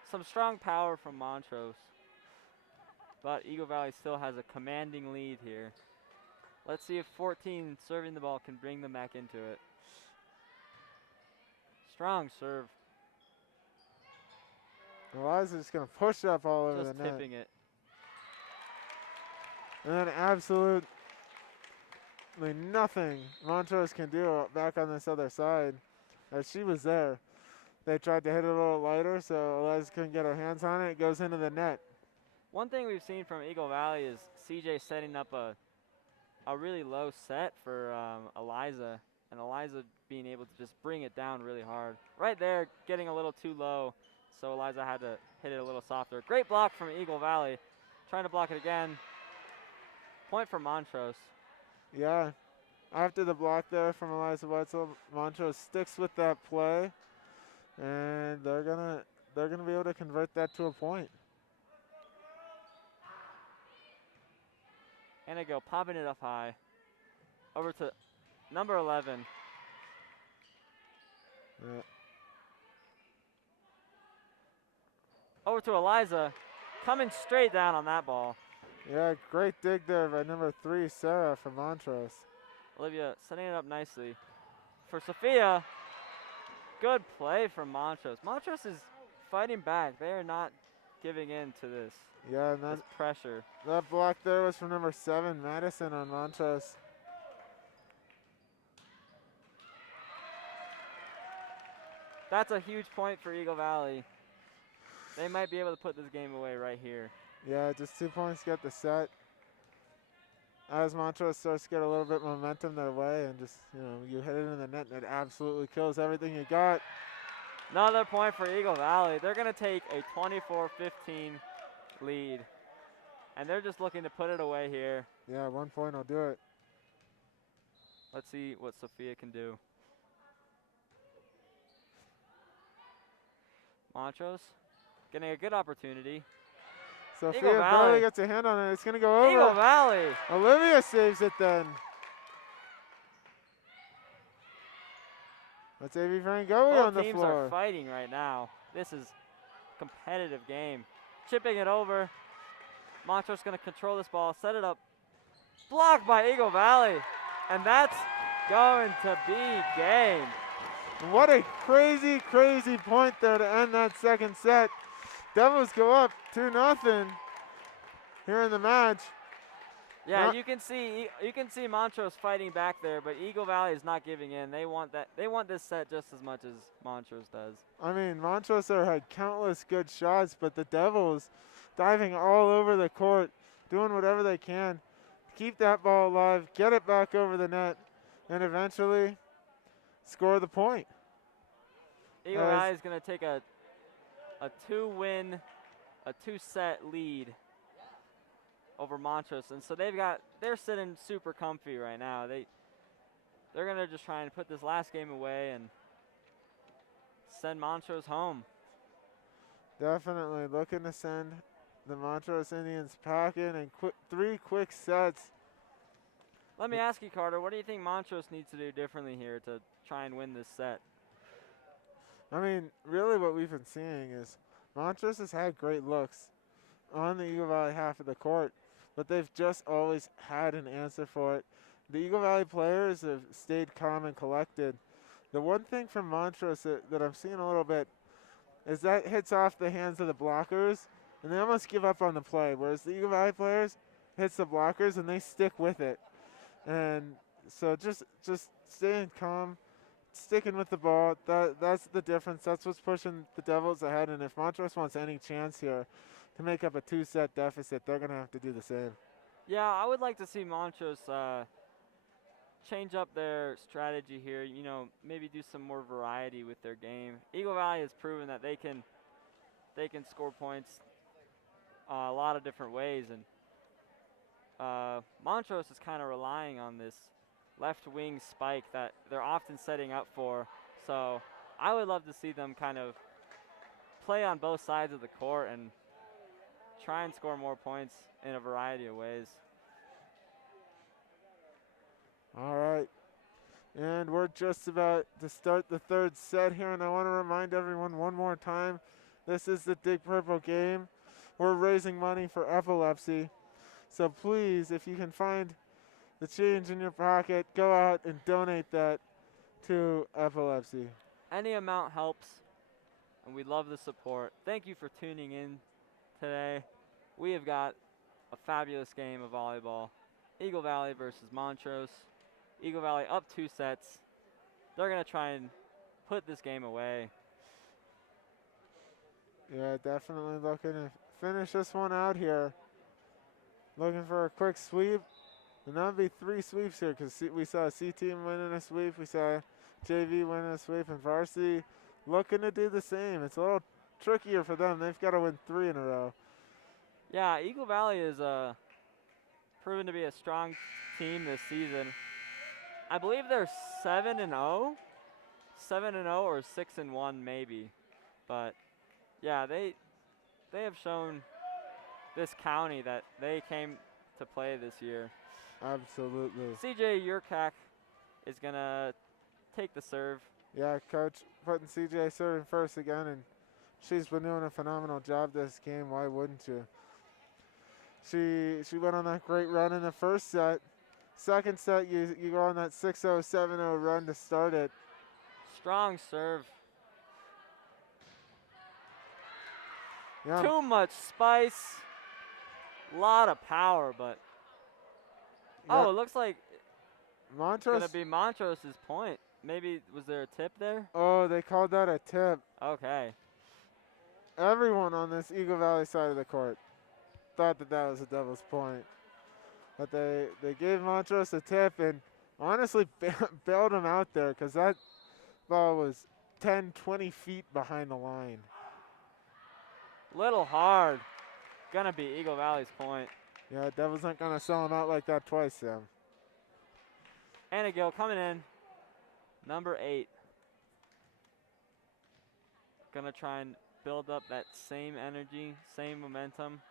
Some strong power from Montrose. But Eagle Valley still has a commanding lead here. Let's see if 14 serving the ball can bring them back into it. Strong serve. Eliza's just going to push that ball over Just the net. tipping it. And then absolutely nothing Montrose can do back on this other side. As she was there. They tried to hit it a little lighter, so Eliza couldn't get her hands on it. It goes into the net. One thing we've seen from Eagle Valley is CJ setting up a really low set for Eliza, and Eliza being able to just bring it down really hard. Right there, getting a little too low, so Eliza had to hit it a little softer. Great block from Eagle Valley. Trying to block it again. Point for Montrose. Yeah. After the block there from Eliza Wetzel, Montrose sticks with that play, and they're gonna be able to convert that to a point. Anago popping it up high. Over to number 11. Yeah. Over to Eliza. Coming straight down on that ball. Yeah, great dig there by number 3, Sarah from Montrose. Olivia setting it up nicely. For Sophia. Good play from Montrose. Montrose is fighting back. They are not giving in to this. Yeah, and This pressure. that block there was from number 7, Madison on Montrose. That's a huge point for Eagle Valley. They might be able to put this game away right here. Yeah, just 2 points to get the set. As Montrose starts to get a little bit momentum their way, and just, you hit it in the net and it absolutely kills everything you got. Another point for Eagle Valley. They're going to take a 24-15 lead. And they're just looking to put it away here. Yeah, 1 point will do it. Let's see what Sophia can do. Montrose getting a good opportunity. Sophia Eagle Valley. barely gets a hand on it. It's going to go over. Eagle Valley. Olivia saves it then. That's A.V. Frangowi on the Both teams floor. are fighting right now. This is a competitive game. Chipping it over. Montrose going to control this ball, set it up. Blocked by Eagle Valley. And that's going to be game. What a crazy, crazy point there to end that second set. Devils go up 2-0 here in the match. Yeah, Not- you can see Montrose fighting back there, but Eagle Valley is not giving in. They want this set just as much as Montrose does. I mean, Montrose there had countless good shots, but the Devils diving all over the court, doing whatever they can to keep that ball alive, get it back over the net, and eventually score the point. Eagle Valley is going to take a 2-set lead over Montrose, and so they're sitting super comfy right now. they're going to just try and put this last game away and send Montrose home. Definitely looking to send the Montrose Indians packing in 3 quick sets. Let me ask you, Carter, what do you think Montrose needs to do differently here to try and win this set? I mean, really what we've been seeing is Montrose has had great looks on the Eagle Valley half of the court, but they've just always had an answer for it. The Eagle Valley players have stayed calm and collected. The one thing from Montrose that I'm seeing a little bit is that hits off the hands of the blockers, and they almost give up on the play, whereas the Eagle Valley players hits the blockers and they stick with it. And so just staying calm, sticking with the ball, that's the difference. That's what's pushing the Devils ahead, and if Montrose wants any chance here to make up a 2-set deficit, they're going to have to do the same. Yeah, I would like to see Montrose change up their strategy here, you know, maybe do some more variety with their game. Eagle Valley has proven that they can score points a lot of different ways, and Montrose is kind of relying on this left wing spike that they're often setting up for. So I would love to see them kind of play on both sides of the court and try and score more points in a variety of ways. All right. And we're just about to start the 3rd set here, and I want to remind everyone one more time, this is the Dig Purple game. We're raising money for epilepsy. So please, if you can find the change in your pocket, go out and donate that to epilepsy. Any amount helps, and we love the support. Thank you for tuning in today. We have got a fabulous game of volleyball. Eagle Valley versus Montrose. Eagle Valley up 2 sets. They're going to try and put this game away. Yeah, definitely looking to finish this one out here. Looking for a quick sweep. And that would be 3 sweeps here, because we saw a C team winning a sweep. We saw JV winning a sweep, and Varsity looking to do the same. It's a little trickier for them. They've got to win 3 in a row. Yeah, Eagle Valley is proven to be a strong team this season. I believe they're 7-0. 7-0 or 6-1 maybe. But yeah, they have shown this county that they came to play this year. Absolutely. CJ Yurkak is going to take the serve. Yeah, coach putting CJ serving first again, and she's been doing a phenomenal job this game. Why wouldn't you? She went on that great run in the first set. Second set, you go on that 6-0, 7-0 run to start it. Strong serve. Yeah. Too much spice. Lot of power, but Yeah. oh, it looks like Montrose. it's gonna be Montrose's point. Maybe was there a tip there? Oh, they called that a tip. Okay. Everyone on this Eagle Valley side of the court thought that was a Devil's point. But they gave Montrose a tip and honestly bailed him out there, because that ball was 10, 20 feet behind the line. Little hard. Gonna be Eagle Valley's point. Yeah, Devils aren't going to sell him out like that twice, Sam. Anna Gill coming in. Number 8. Gonna try and build up that same energy, same momentum.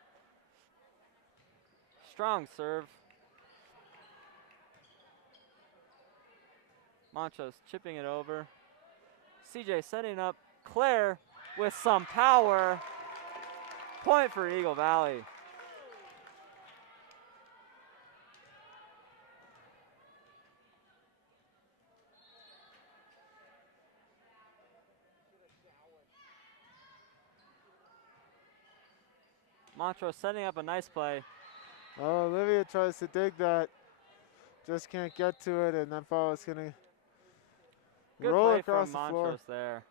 Strong serve. Montrose chipping it over. CJ setting up Claire with some power. Point for Eagle Valley. Montrose setting up a nice play. Oh, Olivia tries to dig that. Just can't get to it, and that ball is going to Good roll play across from the Montrose floor. there.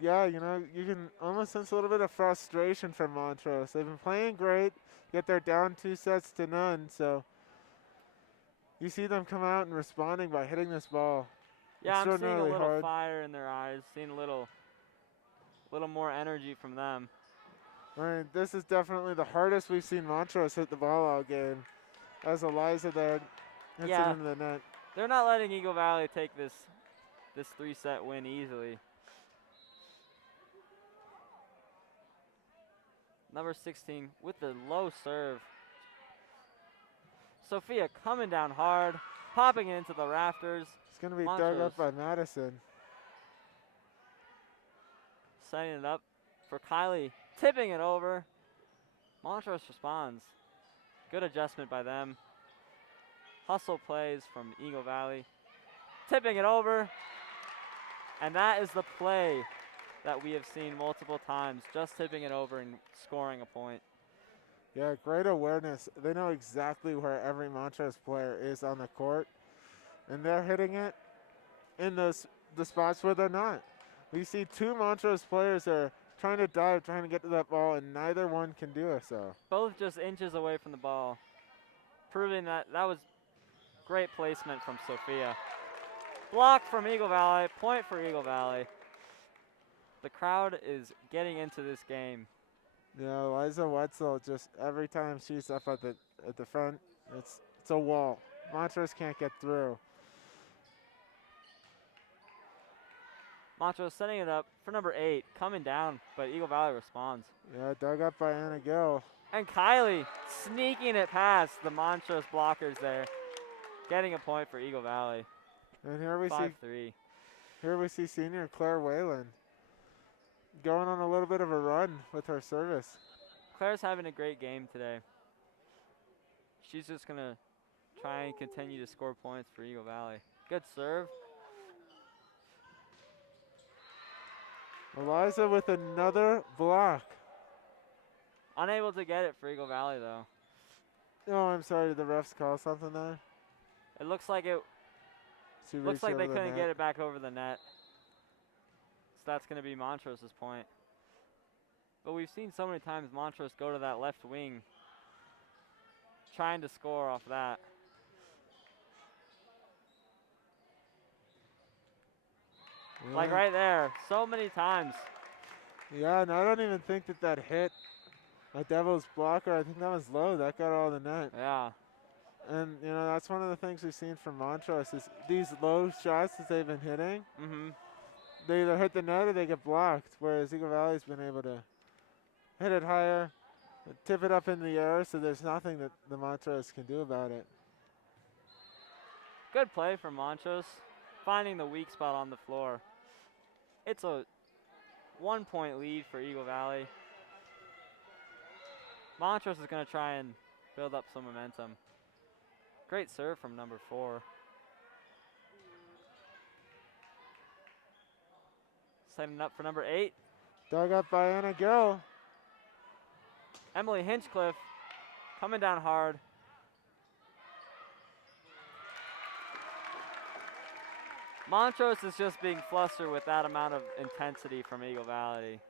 Yeah, you know, you can almost sense a little bit of frustration from Montrose. They've been playing great, yet they're down 2-0, so you see them come out and responding by hitting this ball. Yeah, I'm seeing a Extraordinarily little hard. fire in their eyes, seeing a little more energy from them. I mean, this is definitely the hardest we've seen Montrose hit the ball all game. As Eliza there Hits Yeah. it into the net. They're not letting Eagle Valley take this 3-set win easily. Number 16 with the low serve. Sophia coming down hard, popping it into the rafters. It's going to be dug Montrose up by Madison. setting it up for Kylie, tipping it over. Montrose responds. Good adjustment by them. Hustle plays from Eagle Valley. Tipping it over. And that is the play that we have seen multiple times, just tipping it over and scoring a point. Yeah, great awareness. They know exactly where every Montrose player is on the court, and they're hitting it in the spots where they're not. We see two Montrose players are trying to dive, trying to get to that ball, and neither one can do it so. Both just inches away from the ball, proving that was great placement from Sophia. Block from Eagle Valley, point for Eagle Valley. The crowd is getting into this game. Yeah, Liza Wetzel, just every time she's up at the front, it's a wall. Montrose can't get through. Montrose setting it up for number 8, coming down, but Eagle Valley responds. Yeah, dug up by Anna Gill. And Kylie sneaking it past the Montrose blockers there, getting a point for Eagle Valley. And here we 5-3. Here we see senior Claire Whalen going on a little bit of a run with her service. Claire's having a great game today. She's just going to try and continue to score points for Eagle Valley. Good serve. Eliza with another block. Unable to get it for Eagle Valley, though. Oh, I'm sorry. Did the refs call something there? It looks like She looks reached like they over the couldn't net. get it back over the net. So that's going to be Montrose's point. But we've seen so many times Montrose go to that left wing, trying to score off that. Like right there, so many times. Yeah, and I don't even think that hit a Devil's blocker. I think that was low. That got all the net. Yeah. And, you know, that's one of the things we've seen from Montrose is these low shots that they've been hitting, they either hit the net or they get blocked, whereas Eagle Valley's been able to hit it higher, tip it up in the air, so there's nothing that the Montrose can do about it. Good play from Montrose, finding the weak spot on the floor. It's a 1-point lead for Eagle Valley. Montrose is going to try and build up some momentum. Great serve from number 4. Setting up for number 8. Dug up by Anna Gill. Emily Hinchcliffe coming down hard. Montrose is just being flustered with that amount of intensity from Eagle Valley.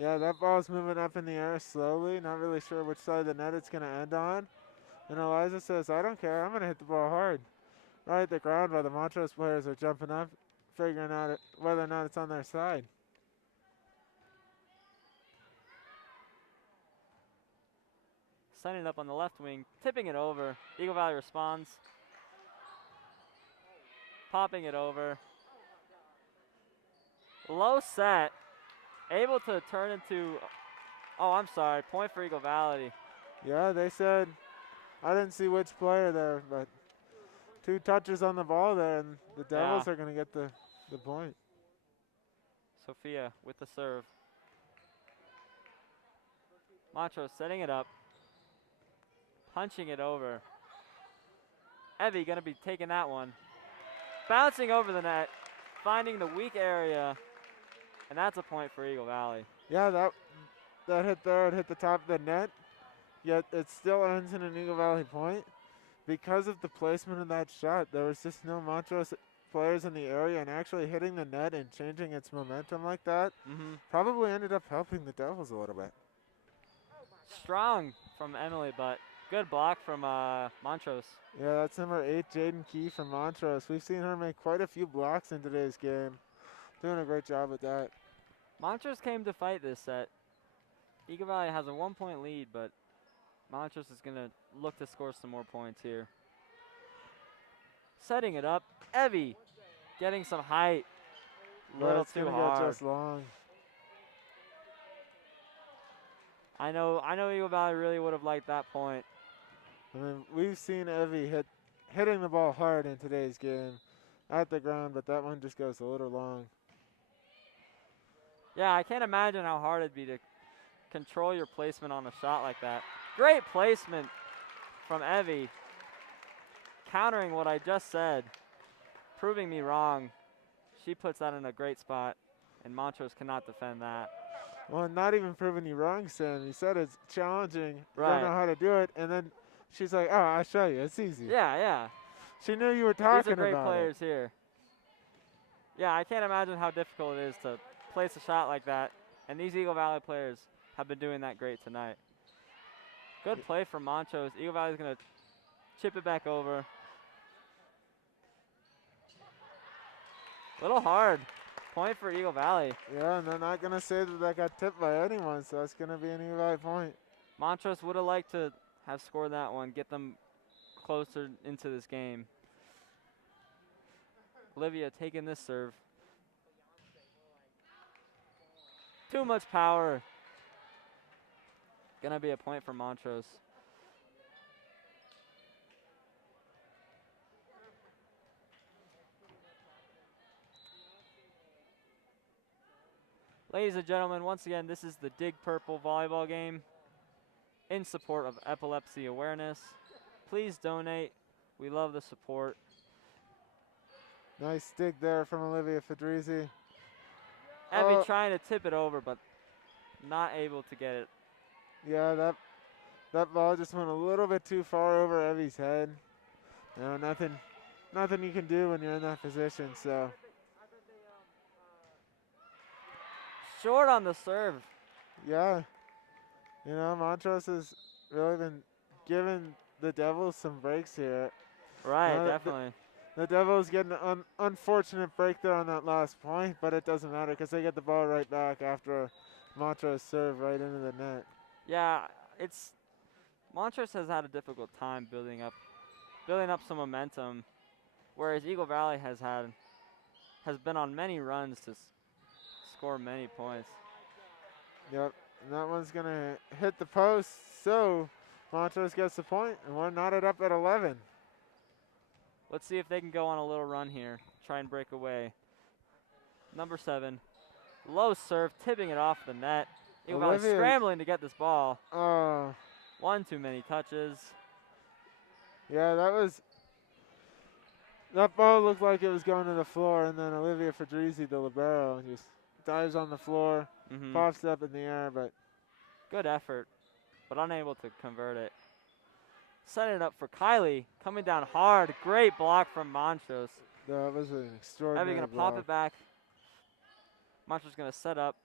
Yeah, that ball's moving up in the air slowly. Not really sure which side of the net it's going to end on. And Eliza says, I don't care. I'm going to hit the ball hard. Right at the ground while the Montrose players are jumping up, figuring out whether or not it's on their side. Setting it up on the left wing, tipping it over. Eagle Valley responds. Popping it over. Low set. Able to turn into, oh, I'm sorry, point for Eagle Valley. Yeah, they said, I didn't see which player there, but 2 touches on the ball there, and the Devils are going to get the point. Sophia with the serve. Montrose setting it up. Punching it over. Evie going to be taking that one. Bouncing over the net. Finding the weak area. And that's a point for Eagle Valley. Yeah, that hit there, it hit the top of the net. Yet it still ends in an Eagle Valley point. Because of the placement of that shot, there was just no Montrose players in the area, and actually hitting the net and changing its momentum like that probably ended up helping the Devils a little bit. Strong from Emily, but good block from Montrose. Yeah, that's number 8, Jaden Key from Montrose. We've seen her make quite a few blocks in today's game. Doing a great job with that. Montrose came to fight this set. Eagle Valley has a 1-point lead, but Montrose is going to look to score some more points here. Setting it up. Evie getting some height. But Little it's too gonna hard. get just long. I know Eagle Valley really would have liked that point. I mean, we've seen Evie hitting the ball hard in today's game at the ground, but that one just goes a little long. Yeah, I can't imagine how hard it'd be to control your placement on a shot like that. Great placement from Evie. Countering what I just said. Proving me wrong. She puts that in a great spot, and Montrose cannot defend that. Well, not even proving you wrong, Sam. You said it's challenging. You Right. don't know how to do it, and then she's like, "Oh, I'll show you. It's easy." Yeah, yeah. She knew you were talking These are great about players here. Yeah, I can't imagine how difficult it is to place a shot like that, and these Eagle Valley players have been doing that great tonight. Good play from Montrose. Eagle Valley's going to chip it back over. Little hard. Point for Eagle Valley. Yeah, and they're not going to say that got tipped by anyone, so that's going to be an Eagle Valley point. Montrose would have liked to have scored that one, get them closer into this game. Olivia taking this serve. Too much power. Gonna be a point for Montrose. Ladies and gentlemen, once again, this is the Dig Purple volleyball game in support of epilepsy awareness. Please donate. We love the support. Nice dig there from Olivia Fedrizzi. Evie trying to tip it over, but not able to get it. Yeah, that ball just went a little bit too far over Evie's head. You know, nothing you can do when you're in that position. So Short on the serve. yeah, you know, Montrose has really been giving the Devils some breaks here. Right, the- definitely. The Devils getting an unfortunate break there on that last point, but it doesn't matter because they get the ball right back after Montrose serve right into the net. Yeah, Montrose has had a difficult time building up some momentum, whereas Eagle Valley has been on many runs to score many points. Yep, and that one's gonna hit the post, so Montrose gets the point, and we're knotted up at 11. Let's see if they can go on a little run here, try and break away. Number 7, low serve, tipping it off the net. Eagle Valley Olivia- scrambling to get this ball. Oh, One too many touches. yeah, that ball looked like it was going to the floor, and then Olivia Fedrizzi, the libero, just dives on the floor, pops up in the air, but Good effort, but unable to convert it. Setting it up for Kylie, coming down hard. Great block from Montrose. that was an extraordinary Evie gonna block. pop it back. Montrose gonna set up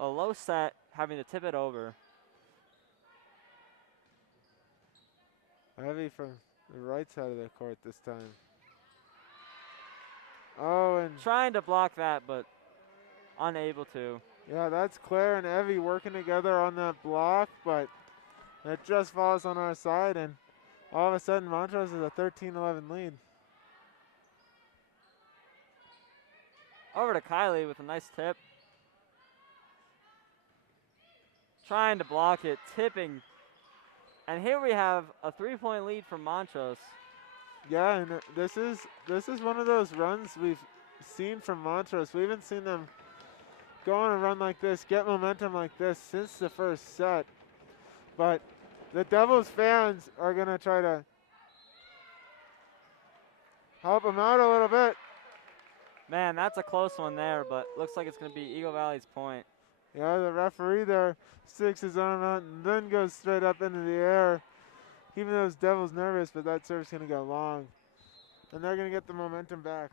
a low set, having to tip it over. Heavy from the right side of the court this time. Oh, and Trying to block that, but unable to. yeah, that's Claire and Evie working together on that block, but it just falls on our side, and all of a sudden Montrose is a 13-11 lead. Over to Kylie with a nice tip. Trying to block it, tipping. And here we have a 3-point lead for Montrose. Yeah, and this is one of those runs we've seen from Montrose. We haven't seen them go on a run like this, get momentum like this since the first set. But the Devils fans are going to try to help them out a little bit. Man, that's a close one there, but looks like it's going to be Eagle Valley's point. Yeah, the referee there sticks his arm out and then goes straight up into the air. Even though the Devils nervous, but that serve's going to go long. And they're going to get the momentum back.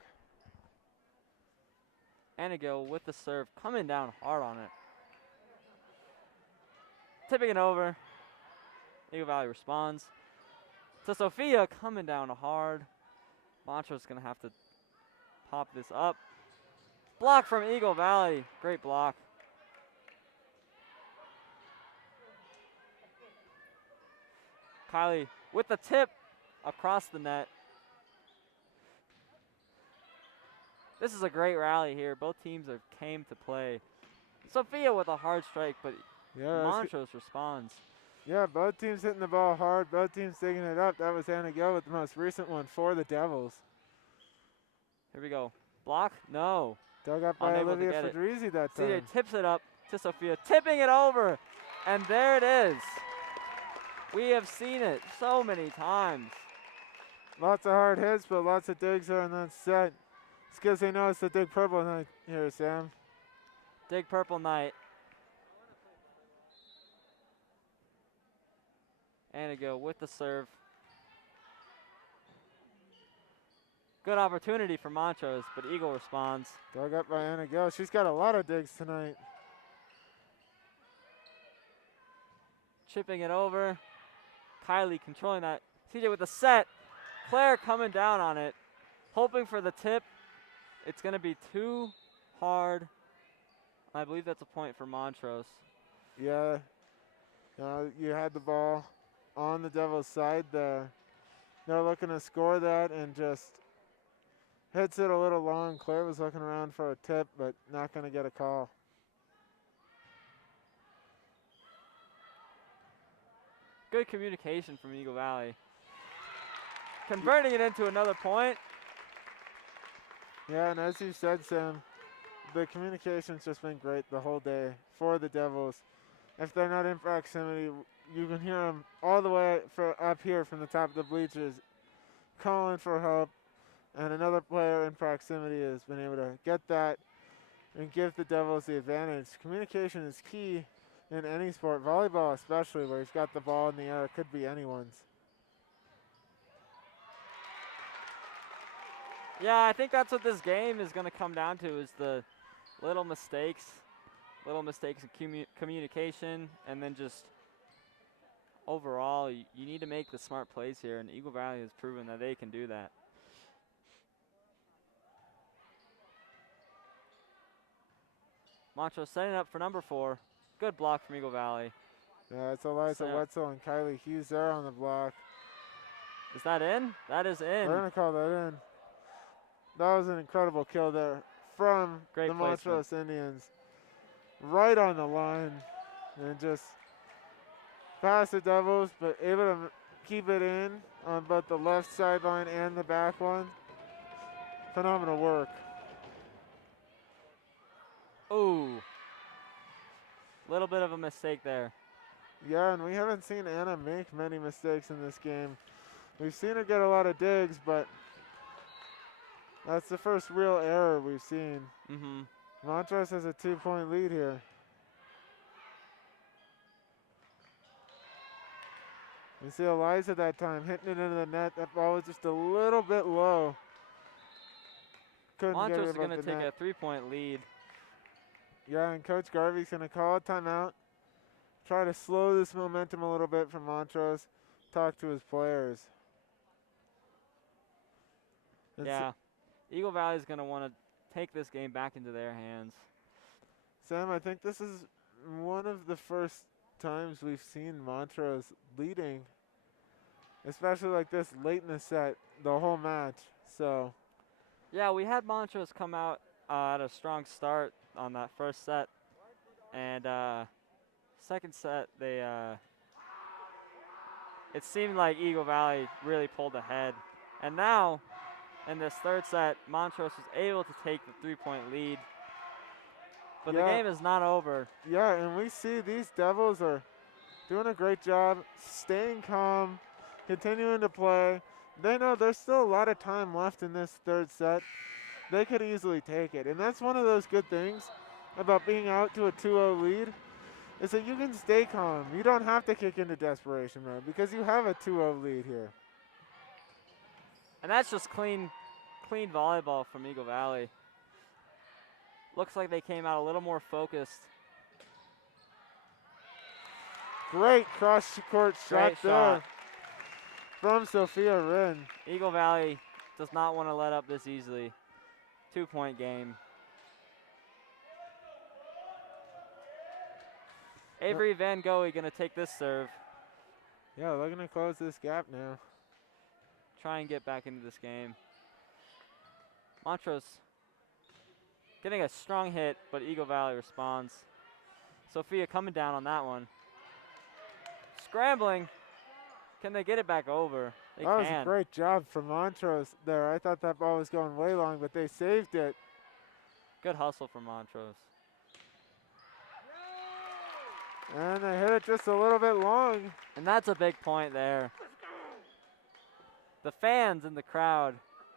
Anigo with the serve, coming down hard on it. Tipping it over. Eagle Valley responds. To Sophia, coming down hard. Montrose going to have to pop this up. Block from Eagle Valley. Great block. Kylie with the tip across the net. This is a great rally here. Both teams have came to play. Sophia with a hard strike, but Yeah, Montrose responds. yeah, both teams hitting the ball hard. Both teams taking it up. That was Anna Gill with the most recent one for the Devils. Here we go. Block? No. Dug up by Unable to Olivia get it. Fedrizzi that CJ time. tips it up to Sophia, tipping it over. And there it is. We have seen it so many times. Lots of hard hits, but lots of digs there in that set. It's because they know it's the Dig Purple night here, Sam. Dig Purple night. Anigo with the serve. Good opportunity for Montrose, but Eagle responds. Dug up by Anna Gill. She's got a lot of digs tonight. Chipping it over. Kylie controlling that. CJ with the set. Claire coming down on it. Hoping for the tip. It's going to be too hard. I believe that's a point for Montrose. Yeah. You had the ball on the Devils' side there. They're looking to score that and just hits it a little long. Claire was looking around for a tip, but not going to get a call. Good communication from Eagle Valley. Converting it into another point. Yeah, and as you said, Sam, the communication's just been great the whole day for the Devils. If they're not in proximity, you can hear them all the way up here from the top of the bleachers calling for help. And another player in proximity has been able to get that and give the Devils the advantage. Communication is key in any sport, volleyball especially, where you've got the ball in the air. It could be anyone's. Yeah, I think that's what this game is going to come down to, is the little mistakes in communication, and then just overall, you need to make the smart plays here, and Eagle Valley has proven that they can do that. Montrose setting up for number 4. Good block from Eagle Valley. Yeah, it's Eliza Wetzel and Kylie Hughes there on the block. Is that in? That is in. We're going to call that in. That was an incredible kill there from the Montrose Indians. Right on the line. And just past the Devils, but able to keep it in on both the left sideline and the back one. Phenomenal work. Ooh. Little bit of a mistake there. Yeah, and we haven't seen Anna make many mistakes in this game. We've seen her get a lot of digs, but that's the first real error we've seen. Montrose has a 2-point lead here. You see Eliza that time hitting it into the net. That ball was just a little bit low. Montrose is going to take a 3-point lead. Yeah, and Coach Garvey's going to call a timeout. Try to slow this momentum a little bit from Montrose. Talk to his players. Yeah, Eagle Valley is going to want to take this game back into their hands. Sam, I think this is one of the first times we've seen Montrose leading, especially like this late in the set, the whole match. So, yeah, we had Montrose come out at a strong start on that first set, and second set it seemed like Eagle Valley really pulled ahead, and now in this third set, Montrose was able to take the 3-point lead. But the game is not over. Yeah, and we see these Devils are doing a great job staying calm, continuing to play. They know there's still a lot of time left in this third set. They could easily take it. And that's one of those good things about being out to a 2-0 lead, is that you can stay calm. You don't have to kick into desperation mode because you have a 2-0 lead here. And that's just clean volleyball from Eagle Valley. Looks like they came out a little more focused. Great cross-court shot there from Sophia Wren. Eagle Valley does not want to let up this easily. 2-point game. Avery Van Goey going to take this serve. Yeah, looking to close this gap now. Try and get back into this game. Montrose Getting a strong hit, but Eagle Valley responds. Sophia coming down on that one. Scrambling. Can they get it back over? They That was can. a great job from Montrose there. I thought that ball was going way long, but they saved it. Good hustle from Montrose. And they hit it just a little bit long. And that's a big point there. The fans in the crowd,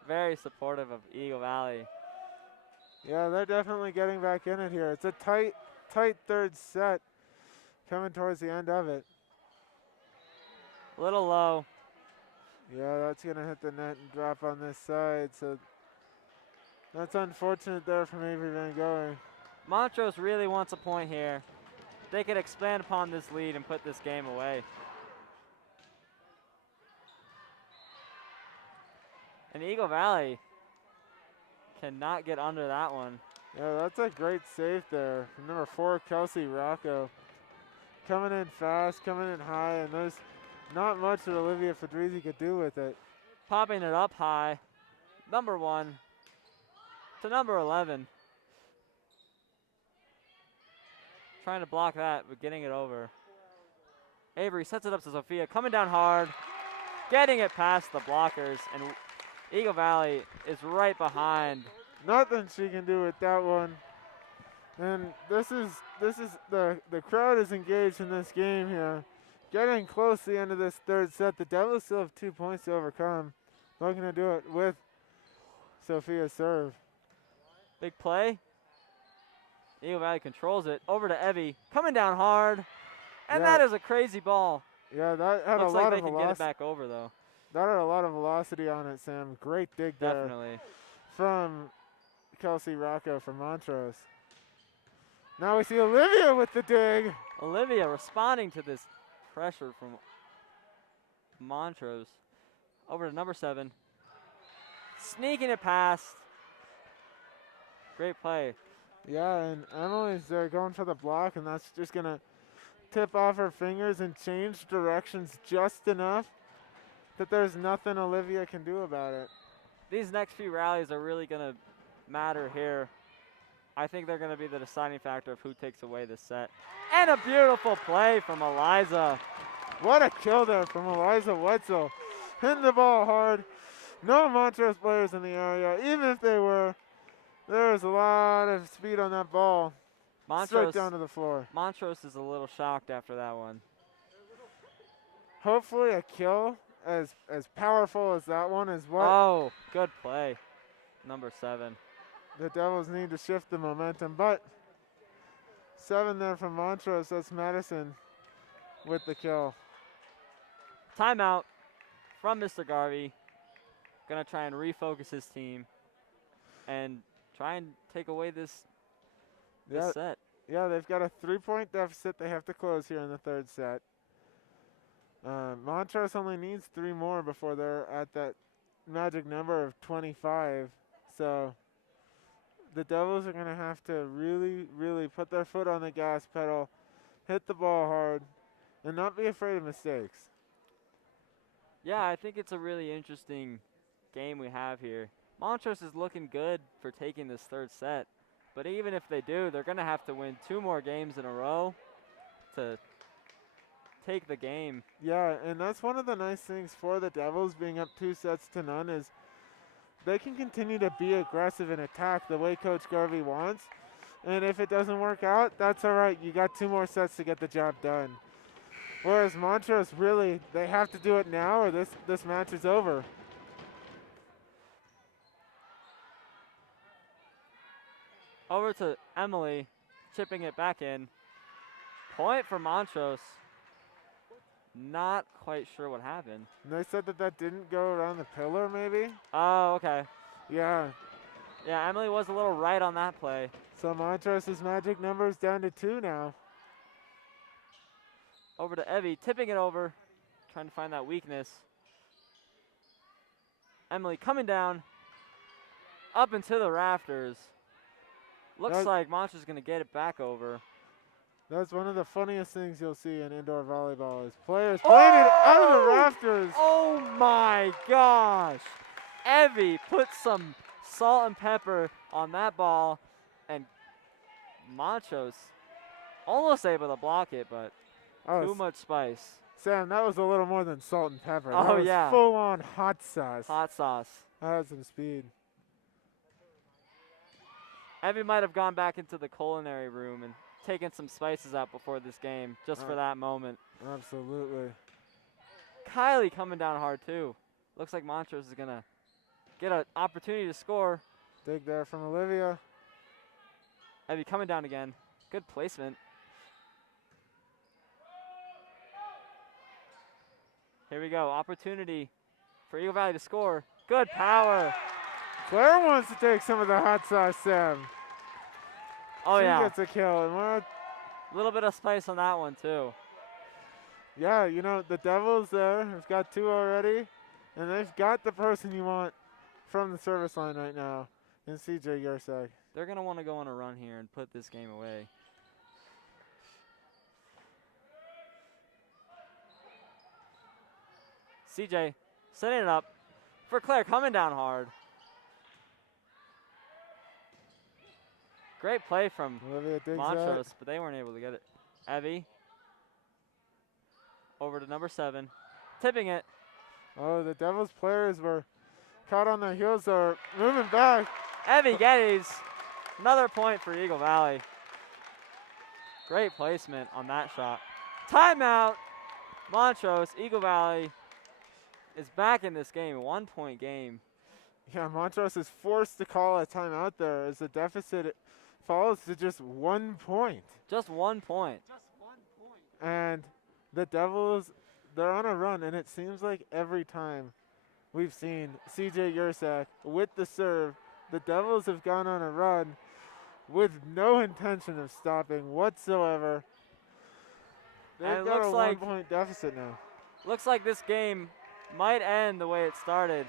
very supportive of Eagle Valley. Yeah, they're definitely getting back in it here. It's a tight third set coming towards the end of it. A little low. Yeah, that's going to hit the net and drop on this side. So that's unfortunate there from Avery Van Goer. Montrose really wants a point here. They could expand upon this lead and put this game away. And Eagle Valley cannot get under that one. Yeah, that's a great save there from number 4, Kelsey Rocco. Coming in fast, coming in high, and there's not much that Olivia Fedrizzi could do with it. Popping it up high. Number 1 to number 11. Trying to block that, but getting it over. Avery sets it up to Sophia, coming down hard, getting it past the blockers, and Eagle Valley is right behind. Nothing she can do with that one. And this is the crowd is engaged in this game here. Getting close to the end of this third set. The Devils still have 2 points to overcome. Looking to do it with Sophia's serve. Big play. Eagle Valley controls it. Over to Evie, coming down hard. And that is a crazy ball. Yeah, that had Looks a lot like of they can velocity. get it back over, though. That had a lot of velocity on it, Sam. Great dig there. Definitely. From Kelsey Rocco from Montrose. Now we see Olivia with the dig. Olivia responding to this pressure from Montrose. Over to number 7. Sneaking it past. Great play. Yeah, and Emily's there going for the block, and that's just going to tip off her fingers and change directions just enough that there's nothing Olivia can do about it. These next few rallies are really going to matter here. I think they're going to be the deciding factor of who takes away this set. And a beautiful play from Eliza. What a kill there from Eliza Wetzel. Hitting the ball hard. No Montrose players in the area. Even if they were, there was a lot of speed on that ball. Straight down to the floor. Montrose is a little shocked after that one. Hopefully a kill as powerful as that one is what Oh, good play. Number 7. the Devils need to shift the momentum. But 7 there from Montrose. That's Madison with the kill. Timeout from Mr. Garvey. Gonna try and refocus his team and try and take away this set. Yeah, they've got a 3-point deficit they have to close here in the third set. Montrose only needs 3 more before they're at that magic number of 25. So the Devils are going to have to really, really put their foot on the gas pedal, hit the ball hard, and not be afraid of mistakes. Yeah, I think it's a really interesting game we have here. Montrose is looking good for taking this third set, but even if they do, they're going to have to win 2 more games in a row to take the game. Yeah, and that's one of the nice things for the Devils being up 2-0 is they can continue to be aggressive and attack the way Coach Garvey wants. And if it doesn't work out, that's all right. You got 2 more sets to get the job done. Whereas Montrose, really, they have to do it now or this match is over. Over to Emily, chipping it back in. Point for Montrose. Not quite sure what happened. And they said that didn't go around the pillar, maybe? Oh, okay. Yeah. Yeah, Emily was a little right on that play. So Montrose's magic number is down to 2 now. Over to Evie, tipping it over, trying to find that weakness. Emily coming down, up into the rafters. Looks like Montrose is going to get it back over. That's one of the funniest things you'll see in indoor volleyball is players playing it out of the rafters. Oh my gosh. Evie put some salt and pepper on that ball And Montrose almost able to block it, but too much spice. Sam, that was a little more than salt and pepper. Oh, that was yeah. full-on hot sauce. Hot sauce. That had some speed. Evie might have gone back into the culinary room and taken some spices out before this game, just for that moment. Absolutely. Kylie coming down hard, too. Looks like Montrose is going to get an opportunity to score. Dig there from Olivia. Evie coming down again. Good placement. Here we go. Opportunity for Eagle Valley to score. Good power. Claire wants to take some of the hot sauce, Sam. Oh, she yeah. gets a kill. And A little bit of spice on that one, too. yeah, you know, the Devils there have got 2 already. And they've got the person you want from the service line right now in CJ Yersak. They're going to want to go on a run here and put this game away. CJ setting it up for Claire, coming down hard. Great play from Olivia digs Montrose, that. but they weren't able to get it. Evie over to number 7, tipping it. Oh, the Devils players were caught on their heels. They're moving back. Evie Geddes, another point for Eagle Valley. Great placement on that shot. Timeout, Montrose. Eagle Valley is back in this game, a 1-point game. Yeah, Montrose is forced to call a timeout there as the deficit falls to just 1 point. Just 1 point. And the Devils, they're on a run, and it seems like every time we've seen CJ Yersak with the serve, the Devils have gone on a run with no intention of stopping whatsoever. They've got a 1-point deficit now. Looks like this game might end the way it started.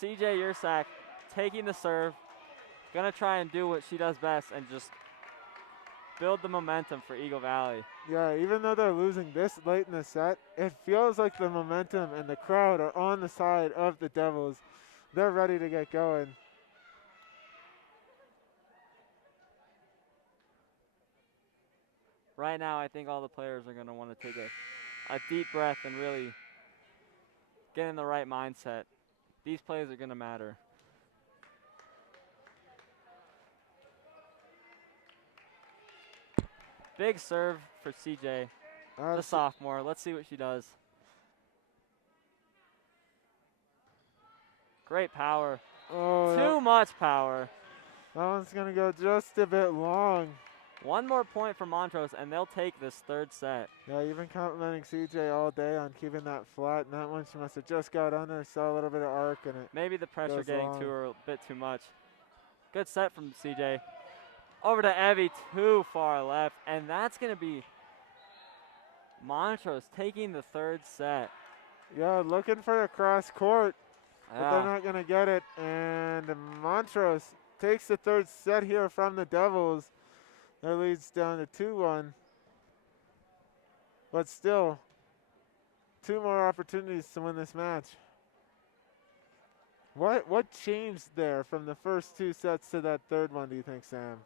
CJ Yersak taking the serve, gonna try and do what she does best and just build the momentum for Eagle Valley. Yeah, even though they're losing this late in the set, it feels like the momentum and the crowd are on the side of the Devils. They're ready to get going. Right now, I think all the players are gonna want to take a deep breath and really get in the right mindset. These plays are gonna matter. Big serve for CJ, the sophomore. Let's see what she does. Great power. Oh, Too much power. That one's going to go just a bit long. 1 more point for Montrose, and they'll take this 3rd set. Yeah, you've been complimenting CJ all day on keeping that flat, and that one she must have just got under, saw a little bit of arc in it. Maybe the pressure goes getting long. to her a bit too much. Good set from CJ. Over to Evie, too far left, and that's going to be Montrose taking the 3rd set. Yeah, looking for a cross court, but Yeah. they're not going to get it. And Montrose takes the 3rd set here from the Devils. Their lead's down to 2-1. But still, 2 more opportunities to win this match. What changed there from the first 2 sets to that 3rd one, do you think, Sam?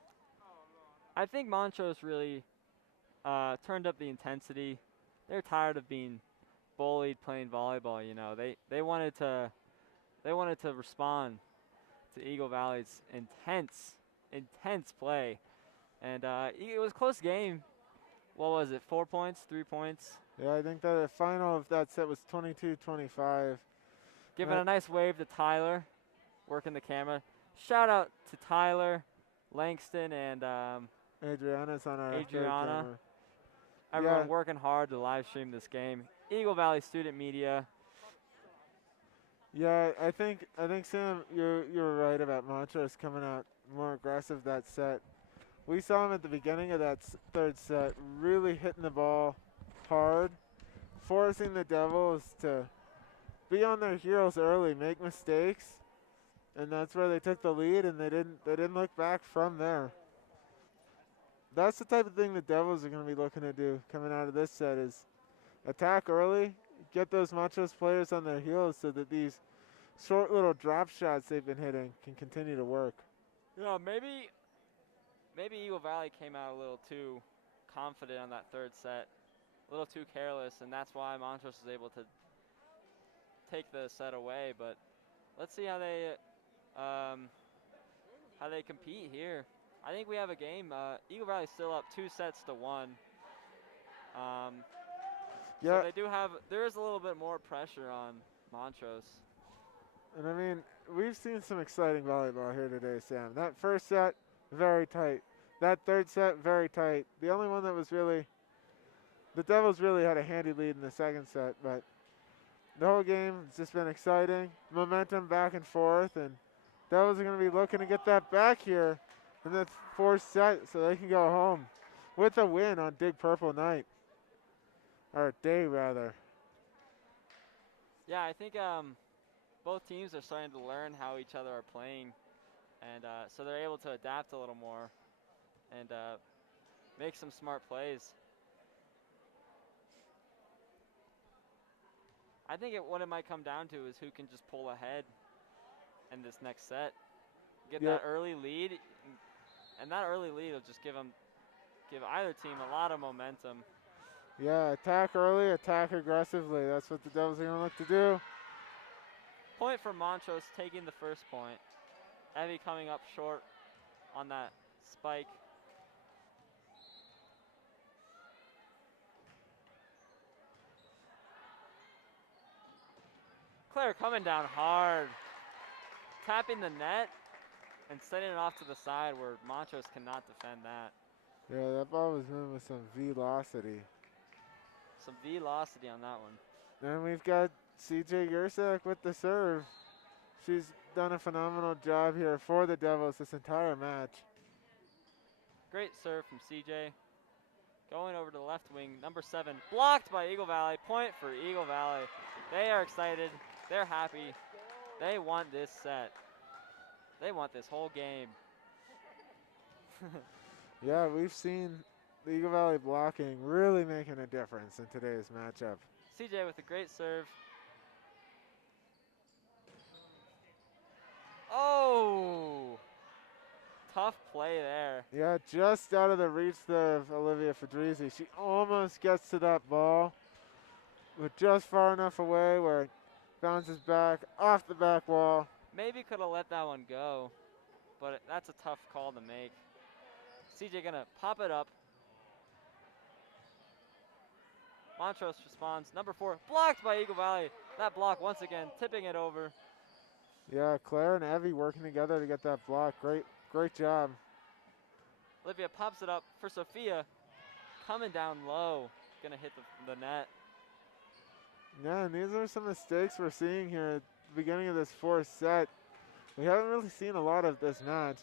I think Montrose really turned up the intensity. They're tired of being bullied playing volleyball. You know, they wanted to respond to Eagle Valley's intense play, and it was a close game. What was it? 4 points, 3 points. Yeah, I think that the final of that set was 22-25. Giving a nice wave to Tyler, working the camera. Shout out to Tyler, Langston, and Adriana's on our third Adriana. camera. Everyone Yeah. working hard to live stream this game. Eagle Valley Student Media. Yeah, I think Sam, you're right about Montrose coming out more aggressive that set. We saw him at the beginning of that 3rd set, really hitting the ball hard, forcing the Devils to be on their heels early, make mistakes, and that's where they took the lead, and they didn't look back from there. That's the type of thing the Devils are going to be looking to do coming out of this set is attack early, get those Montrose players on their heels so that these short little drop shots they've been hitting can continue to work. Yeah, maybe maybe Eagle Valley came out a little too confident on that third set, a little too careless, and that's why Montrose was able to take the set away. But let's see how they compete here. I think we have a game. Eagle Valley's still up 2-1. So they do have, there is a little bit more pressure on Montrose. And I mean, we've seen some exciting volleyball here today, Sam. That first set, very tight. That third set, very tight. The only one that was really, the Devils really had a handy lead in the second set, but the whole game has just been exciting. Momentum back and forth, and Devils are going to be looking to get that back here in the fourth set so they can go home with a win on Dig Purple night. Or day, rather. Yeah, I think both teams are starting to learn how each other are playing, and so they're able to adapt a little more and make some smart plays. I think what it might come down to is who can just pull ahead in this next set, get that early lead, and that early lead will just give either team a lot of momentum. Yeah, attack early, attack aggressively. That's what the Devils are going to look to do. Point for Montrose, taking the first point. Evie coming up short on that spike. Claire coming down hard, tapping the net and sending it off to the side where Montrose cannot defend that. Yeah, that ball was moving with some velocity. Some velocity on that one. And we've got CJ Yersak with the serve. She's done a phenomenal job here for the Devils this entire match. Great serve from CJ. Going over to the left wing, number 7, blocked by Eagle Valley. Point for Eagle Valley. They are excited. They're happy. They want this set. They want this whole game. Yeah, we've seen the Eagle Valley blocking really making a difference in today's matchup. CJ with a great serve. Oh! Tough play there. Yeah, just out of the reach there of Olivia Fedrizzi. She almost gets to that ball, but just far enough away where it bounces back off the back wall. Maybe could have let that one go, but that's a tough call to make. CJ gonna pop it up. Montrose responds. Number 4, blocked by Eagle Valley. That block once again, tipping it over. Yeah, Claire and Evie working together to get that block. Great job. Olivia pops it up for Sophia. Coming down low. Gonna hit the net. Yeah, and these are some mistakes we're seeing here at the beginning of this fourth set. We haven't really seen a lot of this match.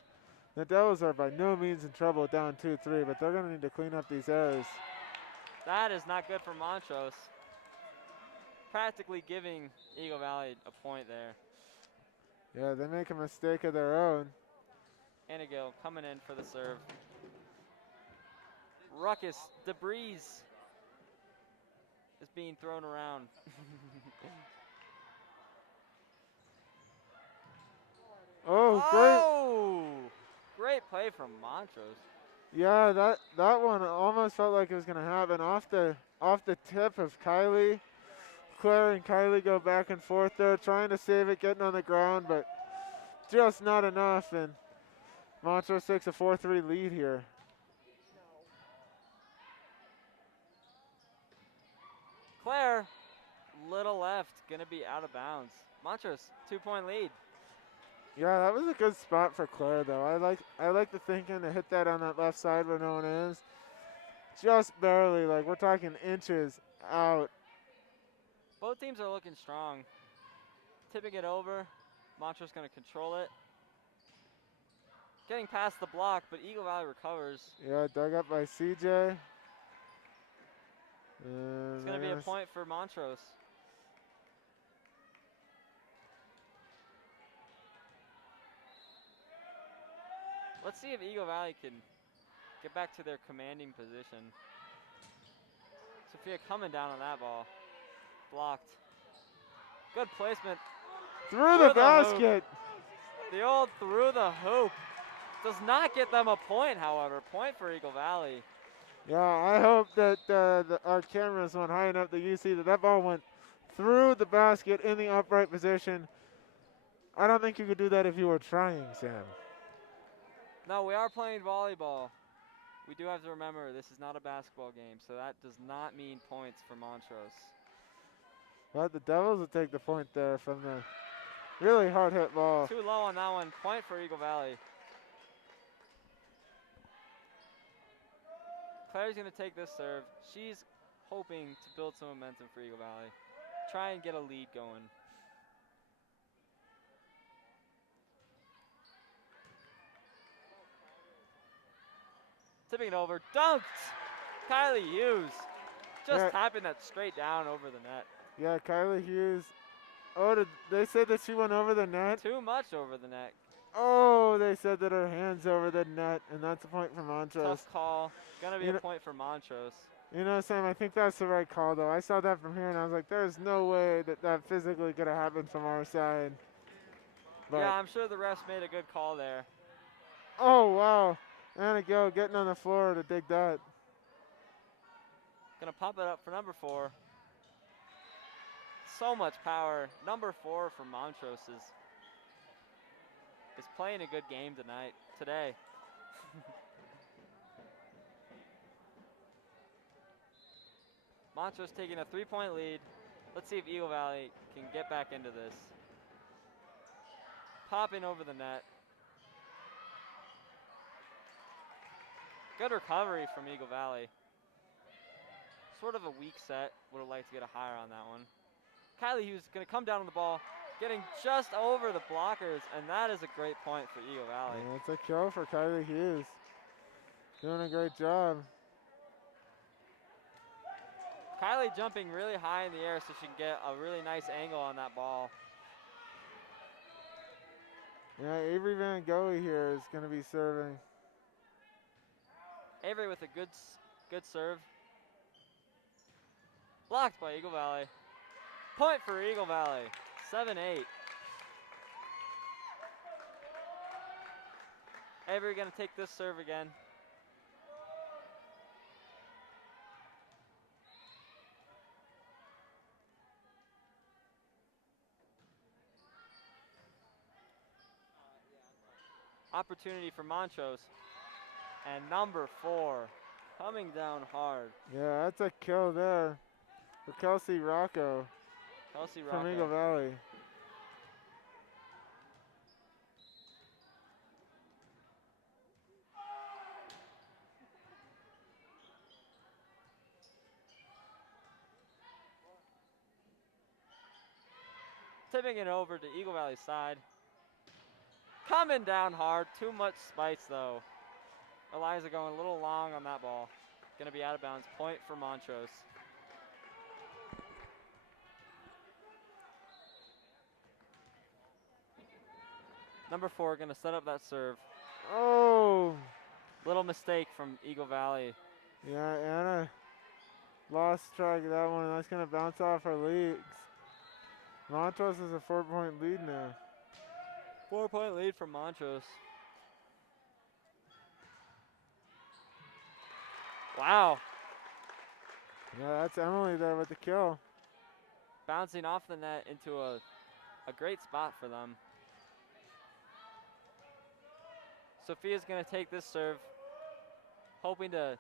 The Devils are by no means in trouble down 2-3, but they're gonna need to clean up these errors. That is not good for Montrose. Practically giving Eagle Valley a point there. Yeah, they make a mistake of their own. Anigill coming in for the serve. Ruckus, debris is being thrown around. Oh, Great play from Montrose. Yeah, that one almost felt like it was gonna happen off the tip of Kylie. Claire and Kylie go back and forth there, trying to save it, getting on the ground, but just not enough. And Montrose takes a 4-3 lead here. Claire, little left, gonna be out of bounds. Montrose, 2-point lead. Yeah, that was a good spot for Claire, though. I like the thinking to hit that on that left side where no one is. Just barely, like we're talking inches out. Both teams are looking strong. Tipping it over. Montrose gonna control it. Getting past the block, but Eagle Valley recovers. Yeah, dug up by CJ. It's gonna be a point for Montrose. Let's see if Eagle Valley can get back to their commanding position. Sophia coming down on that ball. Blocked. Good placement. Through the basket. The old through the hoop. Does not get them a point, however. Point for Eagle Valley. Yeah, I hope that our cameras went high enough that you see that ball went through the basket in the upright position. I don't think you could do that if you were trying, Sam. No, we are playing volleyball. We do have to remember this is not a basketball game, so that does not mean points for Montrose. But the Devils will take the point there from the really hard hit ball. Too low on that one. Point for Eagle Valley. Claire's going to take this serve. She's hoping to build some momentum for Eagle Valley. Try and get a lead going. Tipping it over. Dunked! Kylie Hughes. Just tapping that straight down over the net. Yeah, Kylie Hughes. Oh, they said that she went over the net? Too much over the net. Oh, they said that her hand's over the net, and that's a point for Montrose. Tough call. Gonna be a point for Montrose. You know, Sam, I think that's the right call, though. I saw that from here, and I was like, there's no way that physically could have happened from our side. But yeah, I'm sure the refs made a good call there. Oh, wow. And a go, getting on the floor to dig that. Gonna pop it up for number 4. So much power. Number 4 for Montrose is playing a good game today. Montrose taking a 3-point lead. Let's see if Eagle Valley can get back into this. Popping over the net. Good recovery from Eagle Valley. Sort of a weak set. Would have liked to get a higher on that one. Kylie Hughes is going to come down on the ball, getting just over the blockers, and that is a great point for Eagle Valley. And it's a kill for Kylie Hughes. Doing a great job. Kylie jumping really high in the air so she can get a really nice angle on that ball. Yeah, Avery Van Gogh here is going to be serving. Avery with a good serve. Blocked by Eagle Valley. Point for Eagle Valley, 7-8. Avery gonna take this serve again. Opportunity for Montrose. And number 4, coming down hard. Yeah, that's a kill there for Kelsey Rocco. Kelsey Rocco. From Eagle Valley. Tipping it over to Eagle Valley's side. Coming down hard, too much spice though. Eliza going a little long on that ball. Gonna be out of bounds, point for Montrose. Number 4 gonna set up that serve. Oh! Little mistake from Eagle Valley. Yeah, Anna lost track of that one. That's gonna bounce off our legs. Montrose is a 4-point lead now. 4-point lead for Montrose. Wow. Yeah, that's Emily there with the kill. Bouncing off the net into a great spot for them. Sophia's gonna take this serve, hoping to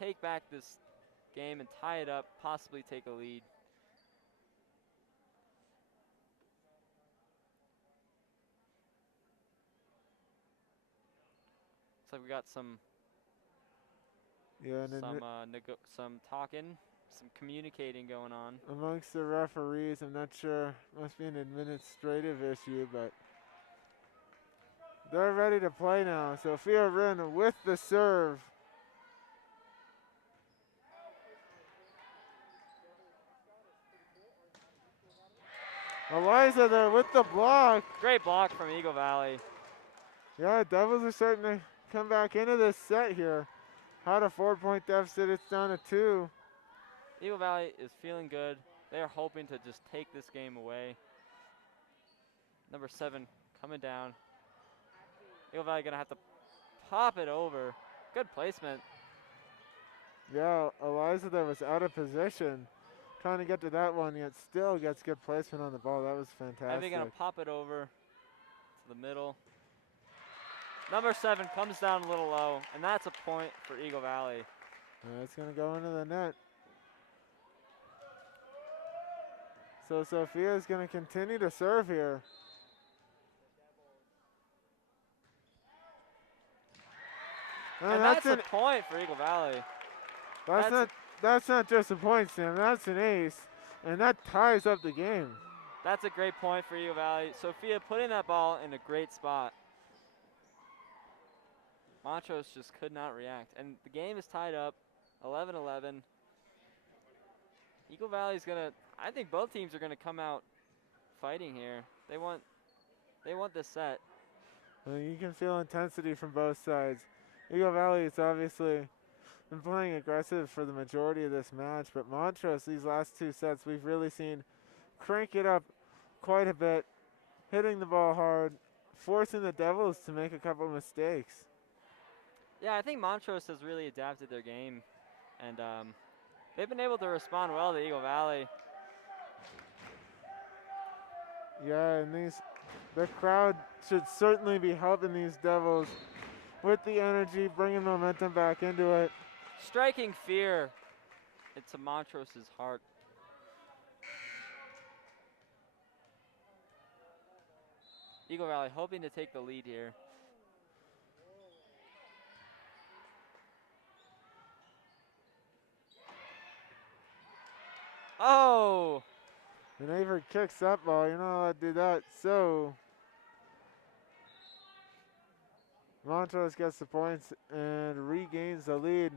take back this game and tie it up, possibly take a lead. Looks like we got some talking, some communicating going on amongst the referees. I'm not sure. Must be an administrative issue, but they're ready to play now. Sophia Wren with the serve. Eliza there with the block. Great block from Eagle Valley. Yeah, Devils are starting to come back into this set here. Had a 4-point deficit, it's down to 2. Eagle Valley is feeling good. They are hoping to just take this game away. Number 7 coming down. Eagle Valley gonna have to pop it over. Good placement. Yeah, Eliza there was out of position, trying to get to that one, yet still gets good placement on the ball. That was fantastic. Evie gonna pop it over to the middle. Number 7 comes down a little low, and that's a point for Eagle Valley. It's gonna go into the net. So Sophia is gonna continue to serve here. And that's a point for Eagle Valley. That's not just a point, Sam. That's an ace, and that ties up the game. That's a great point for Eagle Valley. Sophia putting that ball in a great spot. Montrose just could not react. And the game is tied up, 11-11. Eagle Valley's gonna, I think both teams are gonna come out fighting here. They want this set. Well, you can feel intensity from both sides. Eagle Valley is obviously been playing aggressive for the majority of this match, but Montrose, these last 2 sets, we've really seen crank it up quite a bit, hitting the ball hard, forcing the Devils to make a couple mistakes. Yeah, I think Montrose has really adapted their game, and they've been able to respond well to Eagle Valley. Yeah, and the crowd should certainly be helping these Devils with the energy, bringing momentum back into it. Striking fear into Montrose's heart. Eagle Valley hoping to take the lead here. Oh! And Avery kicks that ball. You're not allowed to do that. So Montrose gets the points and regains the lead.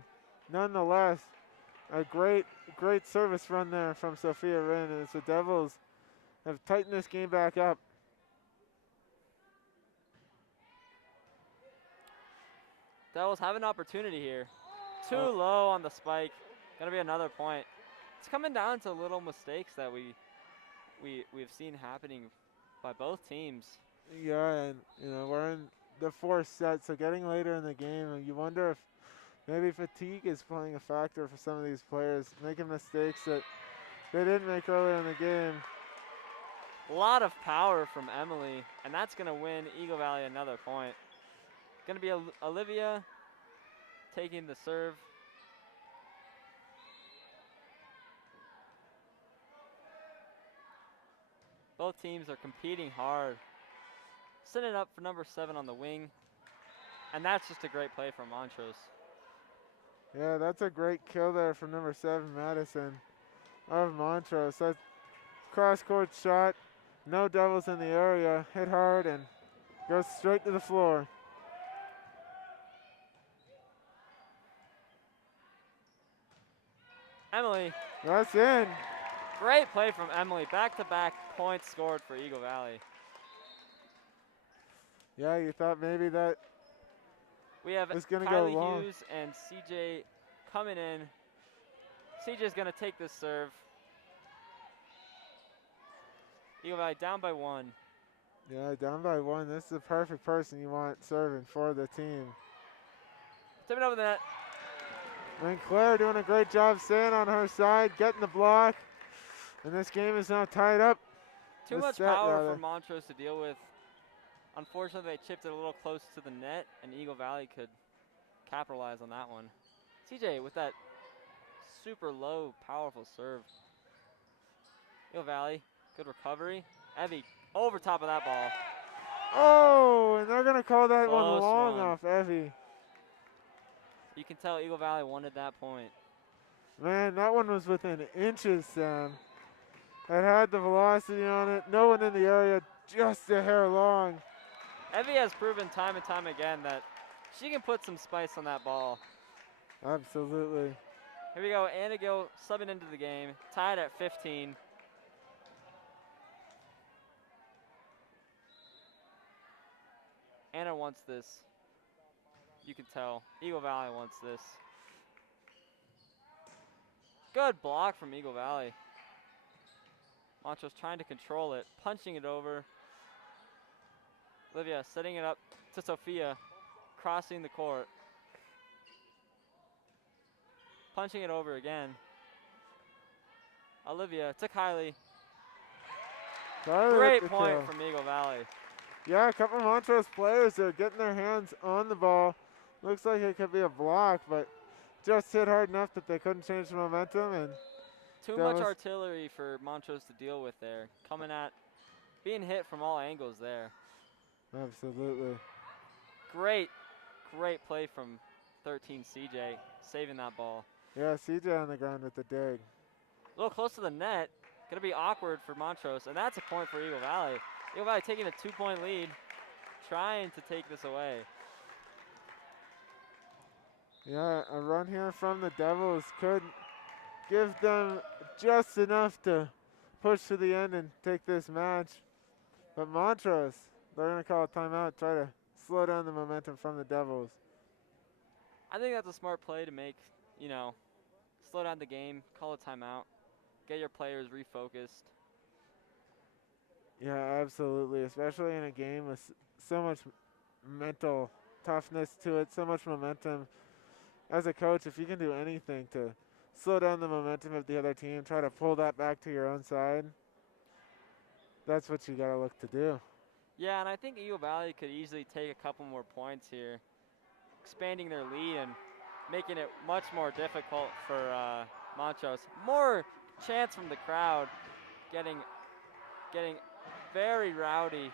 Nonetheless, a great service run there from Sophia Wren, as the Devils have tightened this game back up. Devils have an opportunity here. Too low on the spike. Gonna be another point. It's coming down to little mistakes that we've seen happening by both teams. Yeah, and we're in the 4th set, so getting later in the game, you wonder if maybe fatigue is playing a factor for some of these players, making mistakes that they didn't make earlier in the game. A lot of power from Emily, and that's gonna win Eagle Valley another point. Gonna be Olivia taking the serve. Both teams are competing hard. Setting it up for number 7 on the wing. And that's just a great play from Montrose. Yeah, that's a great kill there from number 7, Madison, of Montrose. That cross-court shot, no Devils in the area, hit hard and goes straight to the floor. Emily. That's in. Great play from Emily. Back-to-back points scored for Eagle Valley. Yeah, you thought maybe that we have was going to Kylie go long. Hughes and CJ coming in. CJ's going to take this serve. Eagle Valley down by 1. Yeah, down by 1. This is the perfect person you want serving for the team. Tipping over the net. And Claire doing a great job staying on her side, getting the block. And this game is now tied up. Too much power for Montrose to deal with. Unfortunately, they chipped it a little close to the net, and Eagle Valley could capitalize on that one. CJ with that super low, powerful serve. Eagle Valley, good recovery. Evie over top of that ball. Oh, and they're going to call that one Close long one. off Evie. You can tell Eagle Valley wanted that point. Man, that one was within inches, Sam. It had the velocity on it. No one in the area, just a hair long. Evie has proven time and time again that she can put some spice on that ball. Absolutely. Here we go, Anna Gill subbing into the game, tied at 15. Anna wants this. You can tell. Eagle Valley wants this. Good block from Eagle Valley. Montrose trying to control it, punching it over. Olivia setting it up to Sophia, crossing the court. Punching it over again. Olivia to Kylie. Great point from Eagle Valley. Yeah, a couple Montrose players are getting their hands on the ball. Looks like it could be a block, but just hit hard enough that they couldn't change the momentum. And too much artillery for Montrose to deal with there. Being hit from all angles there. Absolutely. Great play from 13 CJ, saving that ball. Yeah, CJ on the ground with the dig. A little close to the net. Gonna be awkward for Montrose, and that's a point for Eagle Valley. Eagle Valley taking a 2-point lead, trying to take this away. Yeah, a run here from the Devils could give them just enough to push to the end and take this match. But Montrose, they're going to call a timeout, try to slow down the momentum from the Devils. I think that's a smart play to make, slow down the game, call a timeout, get your players refocused. Yeah, absolutely, especially in a game with so much mental toughness to it, so much momentum. As a coach, if you can do anything to slow down the momentum of the other team, try to pull that back to your own side, that's what you got to look to do. Yeah, and I think Eagle Valley could easily take a couple more points here, expanding their lead and making it much more difficult for Montrose. More chance from the crowd, getting very rowdy,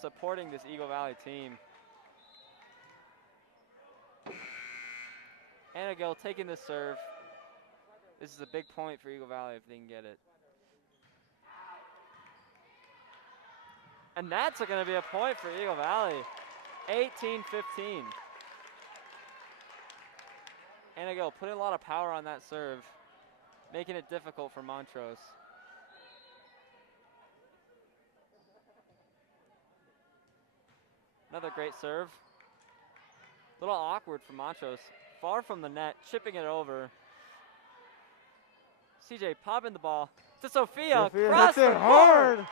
supporting this Eagle Valley team. Anna taking the serve. This is a big point for Eagle Valley if they can get it. And that's going to be a point for Eagle Valley. 18-15. Anna putting a lot of power on that serve, making it difficult for Montrose. Another great serve. A little awkward for Montrose. Far from the net, chipping it over. CJ popping the ball to Sophia. Cross the hard.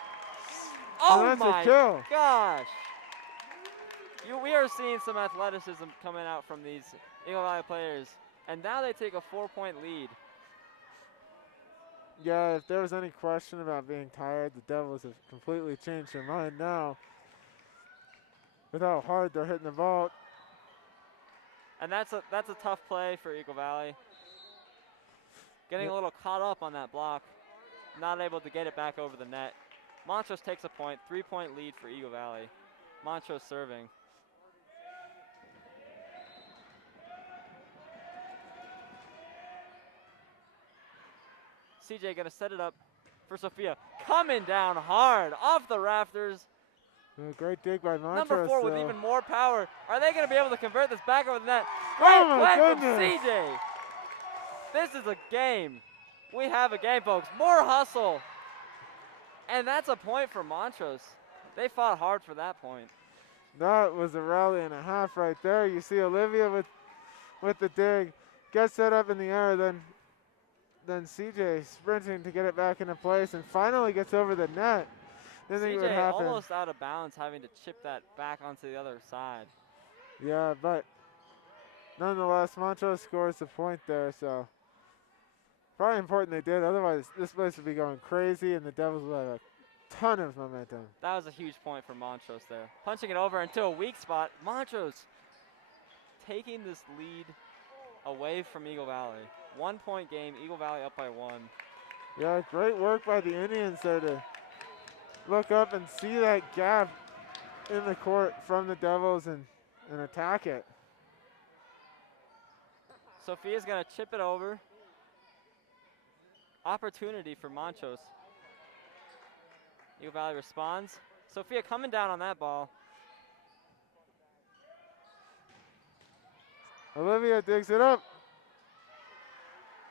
Oh my gosh. We are seeing some athleticism coming out from these Eagle Valley players. And now they take a 4-point lead. Yeah, if there was any question about being tired, the Devils have completely changed their mind now with how hard they're hitting the ball. And that's a tough play for Eagle Valley. Getting a little caught up on that block, not able to get it back over the net. Montrose takes a point, 3-point lead for Eagle Valley. Montrose serving. CJ gonna set it up for Sophia. Coming down hard, off the rafters. Great dig by Montrose. Number 4 with even more power. Are they gonna be able to convert this back over the net? Great play from CJ. This is a game. We have a game, folks. More hustle. And that's a point for Montrose. They fought hard for that point. That was a rally and a half right there. You see Olivia with the dig. Gets set up in the air, then CJ sprinting to get it back into place and finally gets over the net. Didn't think it would CJ happen. almost out of bounds, having to chip that back onto the other side. Yeah, but nonetheless, Montrose scores the point there, so probably important they did. Otherwise, this place would be going crazy, and the Devils would have a ton of momentum. That was a huge point for Montrose there. Punching it over into a weak spot. Montrose taking this lead away from Eagle Valley. 1-point game, Eagle Valley up by 1. Yeah, great work by the Indians there to look up and see that gap in the court from the Devils and attack it. Sophia's gonna chip it over. Opportunity for Montrose. Eagle Valley responds. Sophia coming down on that ball. Olivia digs it up.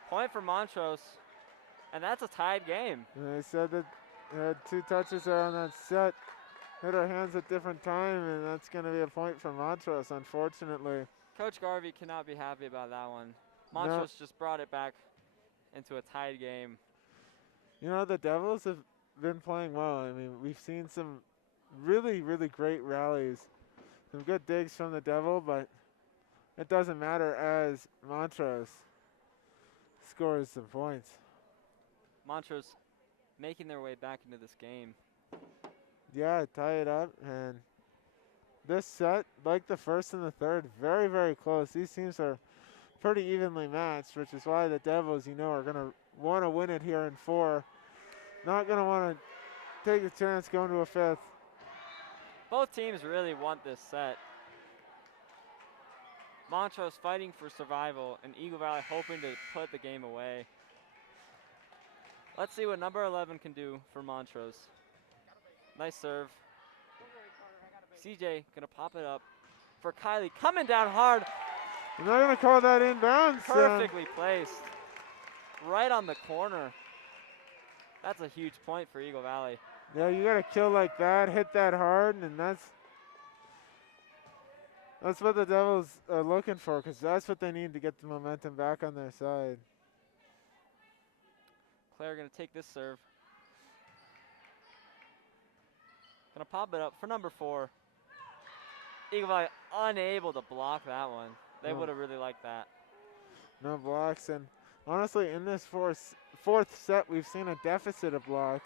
Point for Montrose. And that's a tied game. And they said that they had 2 touches there on that set. Hit our hands at different time, and that's going to be a point for Montrose, unfortunately. Coach Garvey cannot be happy about that one. Montrose just brought it back into a tied game. You know, the Devils have been playing well. I mean, we've seen some really, really great rallies Some good digs from the Devil, but it doesn't matter as Montrose scores some points. Montrose making their way back into this game. Yeah, tie it up, and this set, like the first and the third, very, very close. These teams are pretty evenly matched, which is why the Devils, are going to want to win it here in 4. Not going to want to take a chance going to a 5th. Both teams really want this set. Montrose fighting for survival, and Eagle Valley hoping to put the game away. Let's see what number 11 can do for Montrose. Nice serve. CJ gonna pop it up for Kylie, coming down hard. I'm not going to call that inbounds. Perfectly placed. Right on the corner. That's a huge point for Eagle Valley. Yeah, you got to kill like that, hit that hard, and that's what the Devils are looking for, because that's what they need to get the momentum back on their side. Claire gonna take this serve. Gonna pop it up for number 4. Eagle Valley unable to block that one. They would have really liked that. No blocks, and honestly, in this fourth set, we've seen a deficit of blocks.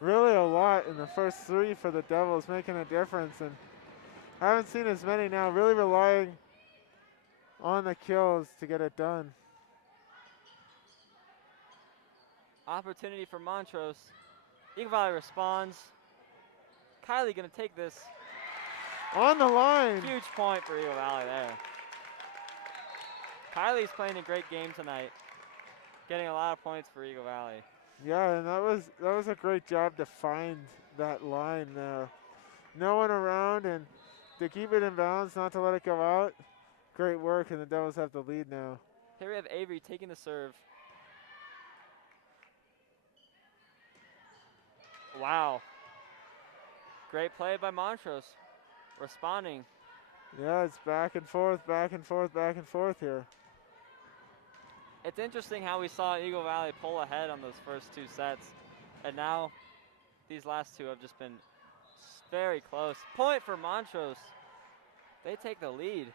Really a lot in the first 3 for the Devils, making a difference, and haven't seen as many now, really relying on the kills to get it done. Opportunity for Montrose. Eagle Valley responds. Kylie gonna take this. On the line. Huge point for Eagle Valley there. Kylie's playing a great game tonight. Getting a lot of points for Eagle Valley. Yeah, and that was a great job to find that line there. No one around, and to keep it in bounds, not to let it go out. Great work, and the Devils have the lead now. Here we have Avery taking the serve. Wow. Great play by Montrose. Responding. Yeah, it's back and forth, back and forth, back and forth here. It's interesting how we saw Eagle Valley pull ahead on those first 2 sets. And now these last 2 have just been very close. Point for Montrose. They take the lead.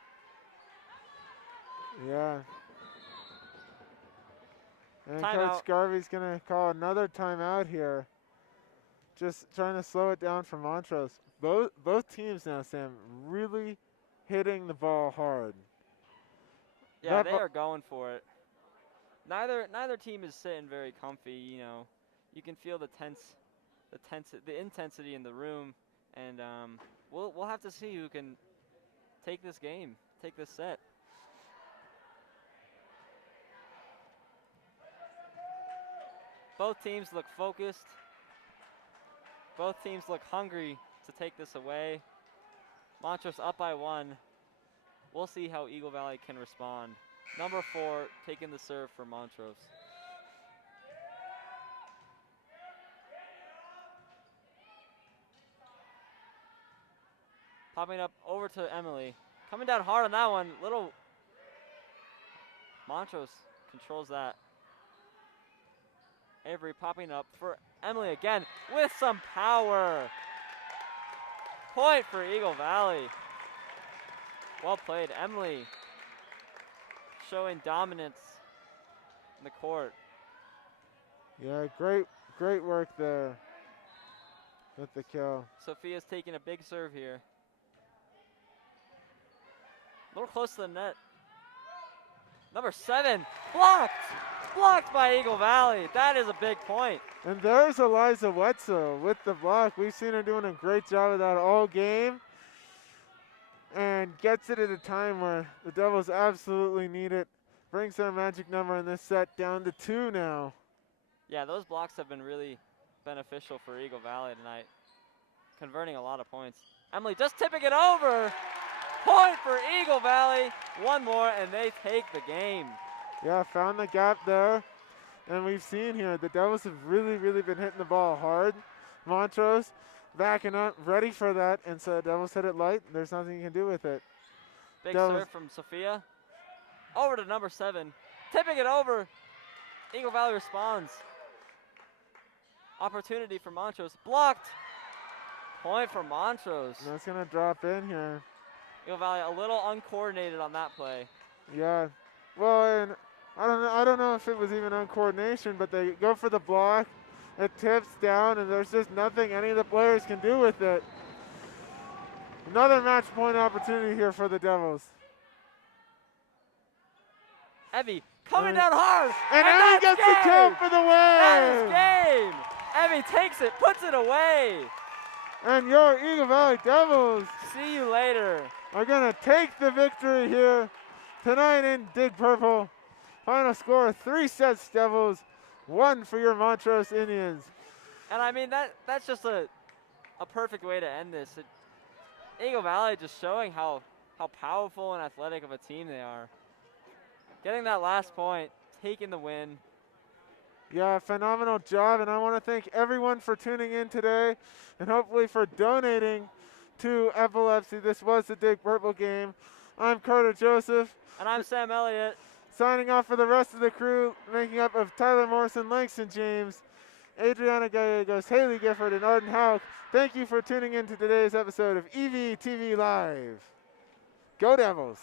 Yeah. And Timeout. Coach Garvey's going to call another timeout here. Just trying to slow it down for Montrose. Both teams now, Sam, really hitting the ball hard. Yeah, they are going for it. Neither team is sitting very comfy. You can feel the intensity in the room, and we'll have to see who can take this game, take this set. Both teams look focused. Both teams look hungry to take this away. Montrose up by 1. We'll see how Eagle Valley can respond. Number 4 taking the serve for Montrose. Popping up over to Emily. Coming down hard on that one. Montrose controls that. Avery popping up for Emily again with some power. Point for Eagle Valley. Well played, Emily. Showing dominance in the court. Yeah, great work there with the kill. Sophia's taking a big serve here. A little close to the net. Number 7, blocked! Blocked by Eagle Valley. That is a big point. And there's Eliza Wetzel with the block. We've seen her doing a great job of that all game. And gets it at a time where the Devils absolutely need it. Brings their magic number in this set down to 2 now. Yeah, those blocks have been really beneficial for Eagle Valley tonight. Converting a lot of points. Emily just tipping it over. Point for Eagle Valley. One more and they take the game. Yeah, found the gap there. And we've seen here, the Devils have really been hitting the ball hard. Montrose backing up, ready for that. And so the Devils hit it light. There's nothing you can do with it. Big Devils. serve from Sophia. Over to number 7. Tipping it over. Eagle Valley responds. Opportunity for Montrose. Blocked. Point for Montrose. That's going to drop in here. Eagle Valley a little uncoordinated on that play. Yeah. Well, and I don't know if it was even uncoordination, but they go for the block. It tips down, and there's just nothing any of the players can do with it. Another match point opportunity here for the Devils. Evie coming down hard. And Evie gets the kill for the win. That is game. Evie takes it, puts it away. And your Eagle Valley Devils See you later. are going to take the victory here tonight in Dig Purple. Final score, 3 sets Devils, 1 for your Montrose Indians. And I mean, that's just a perfect way to end this. Eagle Valley just showing how powerful and athletic of a team they are. Getting that last point, taking the win. Yeah, phenomenal job, and I want to thank everyone for tuning in today and hopefully for donating to epilepsy. This was the Dig Purple game. I'm Carter Joseph. And I'm Sam Elliott. Signing off for the rest of the crew, making up of Tyler Morrison, Langston James, Adriana Gallegos, Haley Gifford, and Arden Hauk. Thank you for tuning in to today's episode of EVTV Live. Go Devils!